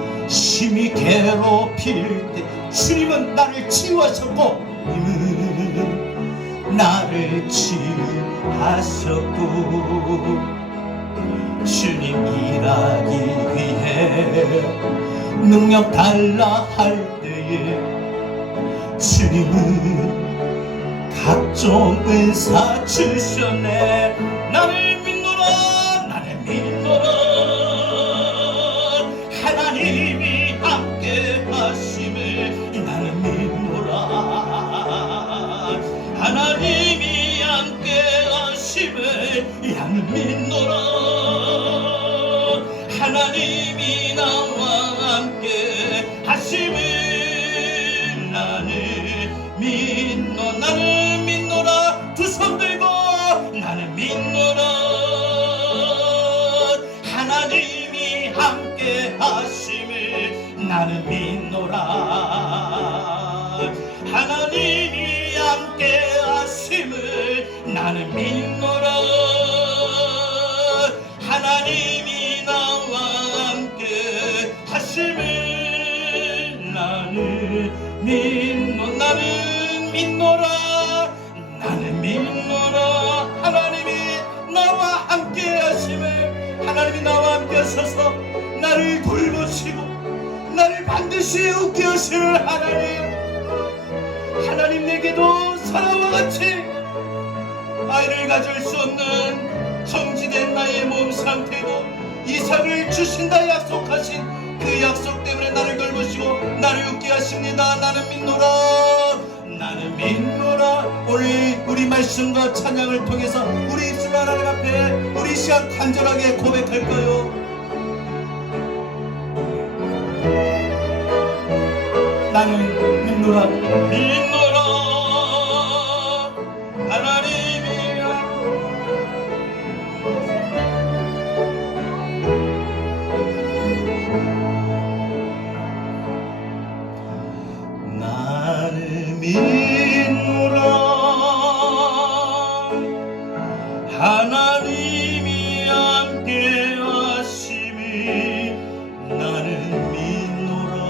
괴롭힐 때 주님은 나를 치유하셨고 주님은 나를 치유하셨고 주님 일하기 위해 능력 달라 할 때에 주님은 각종 은사 주셨네. 나를 믿노라. 나를 믿노라. 하나님이 함께 하심을 나는 믿노라. 하나님이 함께 하심을 나는 믿노라. 하나님이 나와 함께 하심을 나는 믿노. 나는 믿노라. 두 손 들고 나는 믿노라. 하나님이 함께 하심을 나는 믿노라. 하나님이 함께 하심을 나는 믿노라. 하나님이 나와 함께 하심을 나는 믿노. 나는 믿노라. 나는 믿노라. 하나님이 나와 함께 하심을, 하나님이 나와 함께 하셔서 나를 돌보시고 나를 반드시 웃게 하실 하나님. 하나님, 내게도 사람과 같이 아이를 가질 수 없는 정지된 나의 몸 상태도 이삭을 주신다 약속하신 그 약속 때문에 나를 돌보시고 나를 웃게 하십니다. 나는 믿노라. 나는 믿노라. 오늘 우리 말씀과 찬양을 통해서 우리 입술 하나님 앞에 우리 시간 간절하게 고백할까요? 나는 믿노라. 믿노라. 하나님이야. 나는 믿노라. 하나님이 함께 하심이 나는 믿노라.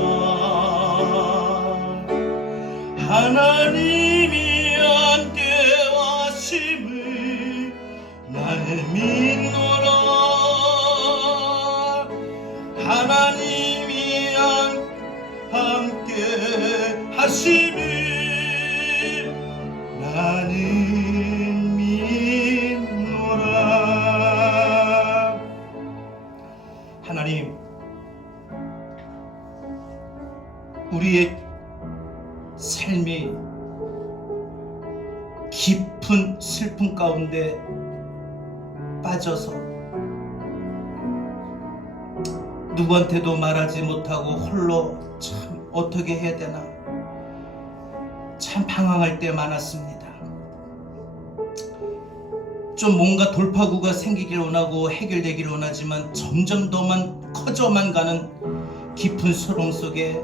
하나님이 함께 하심을 나는 믿노라. 하나님이 함께 하심을 나는 믿노라. 하나님, 우리의 삶이 깊은 슬픔 가운데 빠져서 누구한테도 말하지 못하고 홀로 참 어떻게 해야 되나 참 방황할 때 많았습니다. 좀 뭔가 돌파구가 생기길 원하고 해결되기를 원하지만 점점 더만 커져만 가는 깊은 소름 속에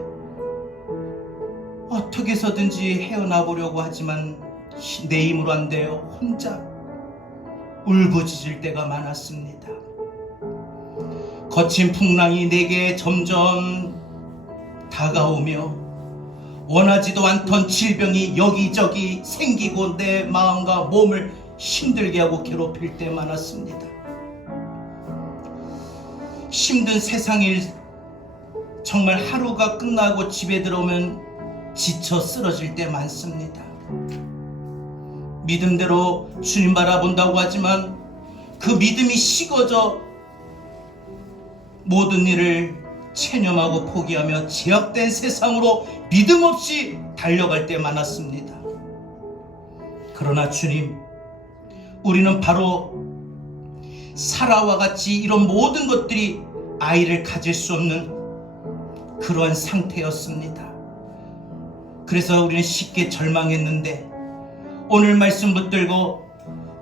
어떻게 해서든지 헤어나보려고 하지만 내 힘으로 안 돼요. 혼자 울부짖을 때가 많았습니다. 거친 풍랑이 내게 점점 다가오며 원하지도 않던 질병이 여기저기 생기고 내 마음과 몸을 힘들게 하고 괴롭힐 때 많았습니다. 힘든 세상일 정말 하루가 끝나고 집에 들어오면 지쳐 쓰러질 때 많습니다. 믿음대로 주님 바라본다고 하지만 그 믿음이 식어져 모든 일을 체념하고 포기하며 제약된 세상으로 믿음 없이 달려갈 때 많았습니다. 그러나 주님, 우리는 바로 사라와 같이 이런 모든 것들이 아이를 가질 수 없는 그러한 상태였습니다. 그래서 우리는 쉽게 절망했는데 오늘 말씀 붙들고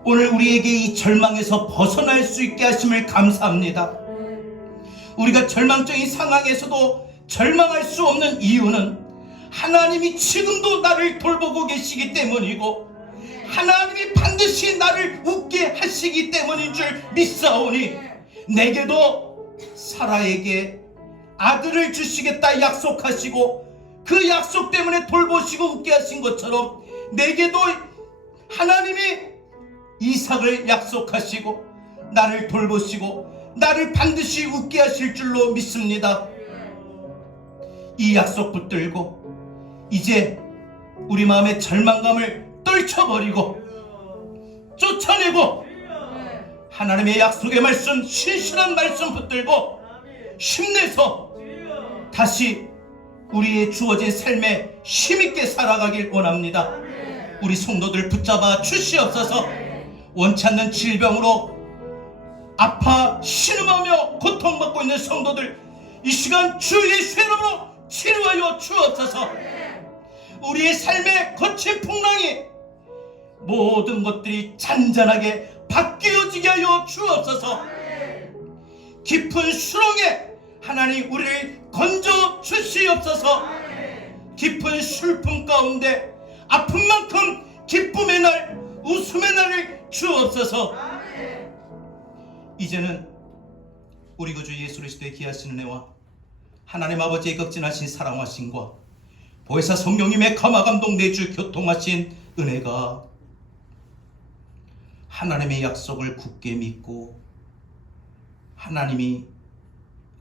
오늘 우리에게 이 절망에서 벗어날 수 있게 하심을 감사합니다. 우리가 절망적인 상황에서도 절망할 수 없는 이유는 하나님이 지금도 나를 돌보고 계시기 때문이고 하나님이 반드시 나를 웃게 하시기 때문인 줄 믿사오니 내게도 사라에게 아들을 주시겠다 약속하시고 그 약속 때문에 돌보시고 웃게 하신 것처럼 내게도 하나님이 이삭을 약속하시고 나를 돌보시고 나를 반드시 웃게 하실 줄로 믿습니다. 이 약속 붙들고 이제 우리 마음의 절망감을 떨쳐버리고 쫓아내고 하나님의 약속의 말씀, 신실한 말씀 붙들고 힘내서 다시 우리의 주어진 삶에 힘있게 살아가길 원합니다. 우리 성도들 붙잡아 주시옵소서. 원치 않는 질병으로 아파 신음하며 고통받고 있는 성도들 이 시간 주 예수의 이름으로 치료하여 주옵소서. 우리의 삶의 거친 풍랑이 모든 것들이 잔잔하게 바뀌어지게 하여 주옵소서. 깊은 수렁에 하나님 우리를 건져 주시옵소서. 깊은 슬픔 가운데 아픈 만큼 기쁨의 날, 웃음의 날을 주옵소서. 이제는 우리 구주 예수 그리스도의 귀하신 은혜와 하나님 아버지의 극진하신 사랑하심과 보혜사 성령님의 감화감동 내주 교통하신 은혜가 하나님의 약속을 굳게 믿고 하나님이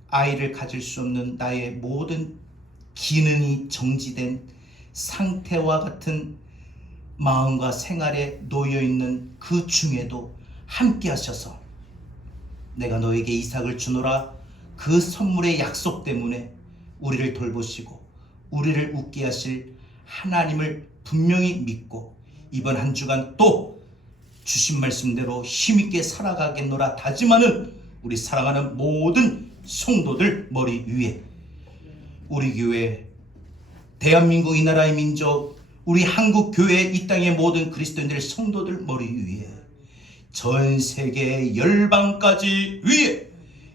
아이를 가질 수 없는 나의 모든 기능이 정지된 상태와 같은 마음과 생활에 놓여있는 그 중에도 함께 하셔서 내가 너에게 이삭을 주노라 그 선물의 약속 때문에 우리를 돌보시고 우리를 웃게 하실 하나님을 분명히 믿고 이번 한 주간 또 주신 말씀대로 힘있게 살아가겠노라 다짐하는 우리 사랑하는 모든 성도들 머리 위에 우리 교회, 대한민국 이 나라의 민족, 우리 한국 교회 이 땅의 모든 그리스도인들의 성도들 머리 위에 전 세계 열방까지 위에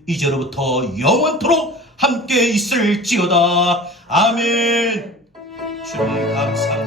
이제로부터 영원토록 함께 있을지어다. 아멘. 주님 감사합니다.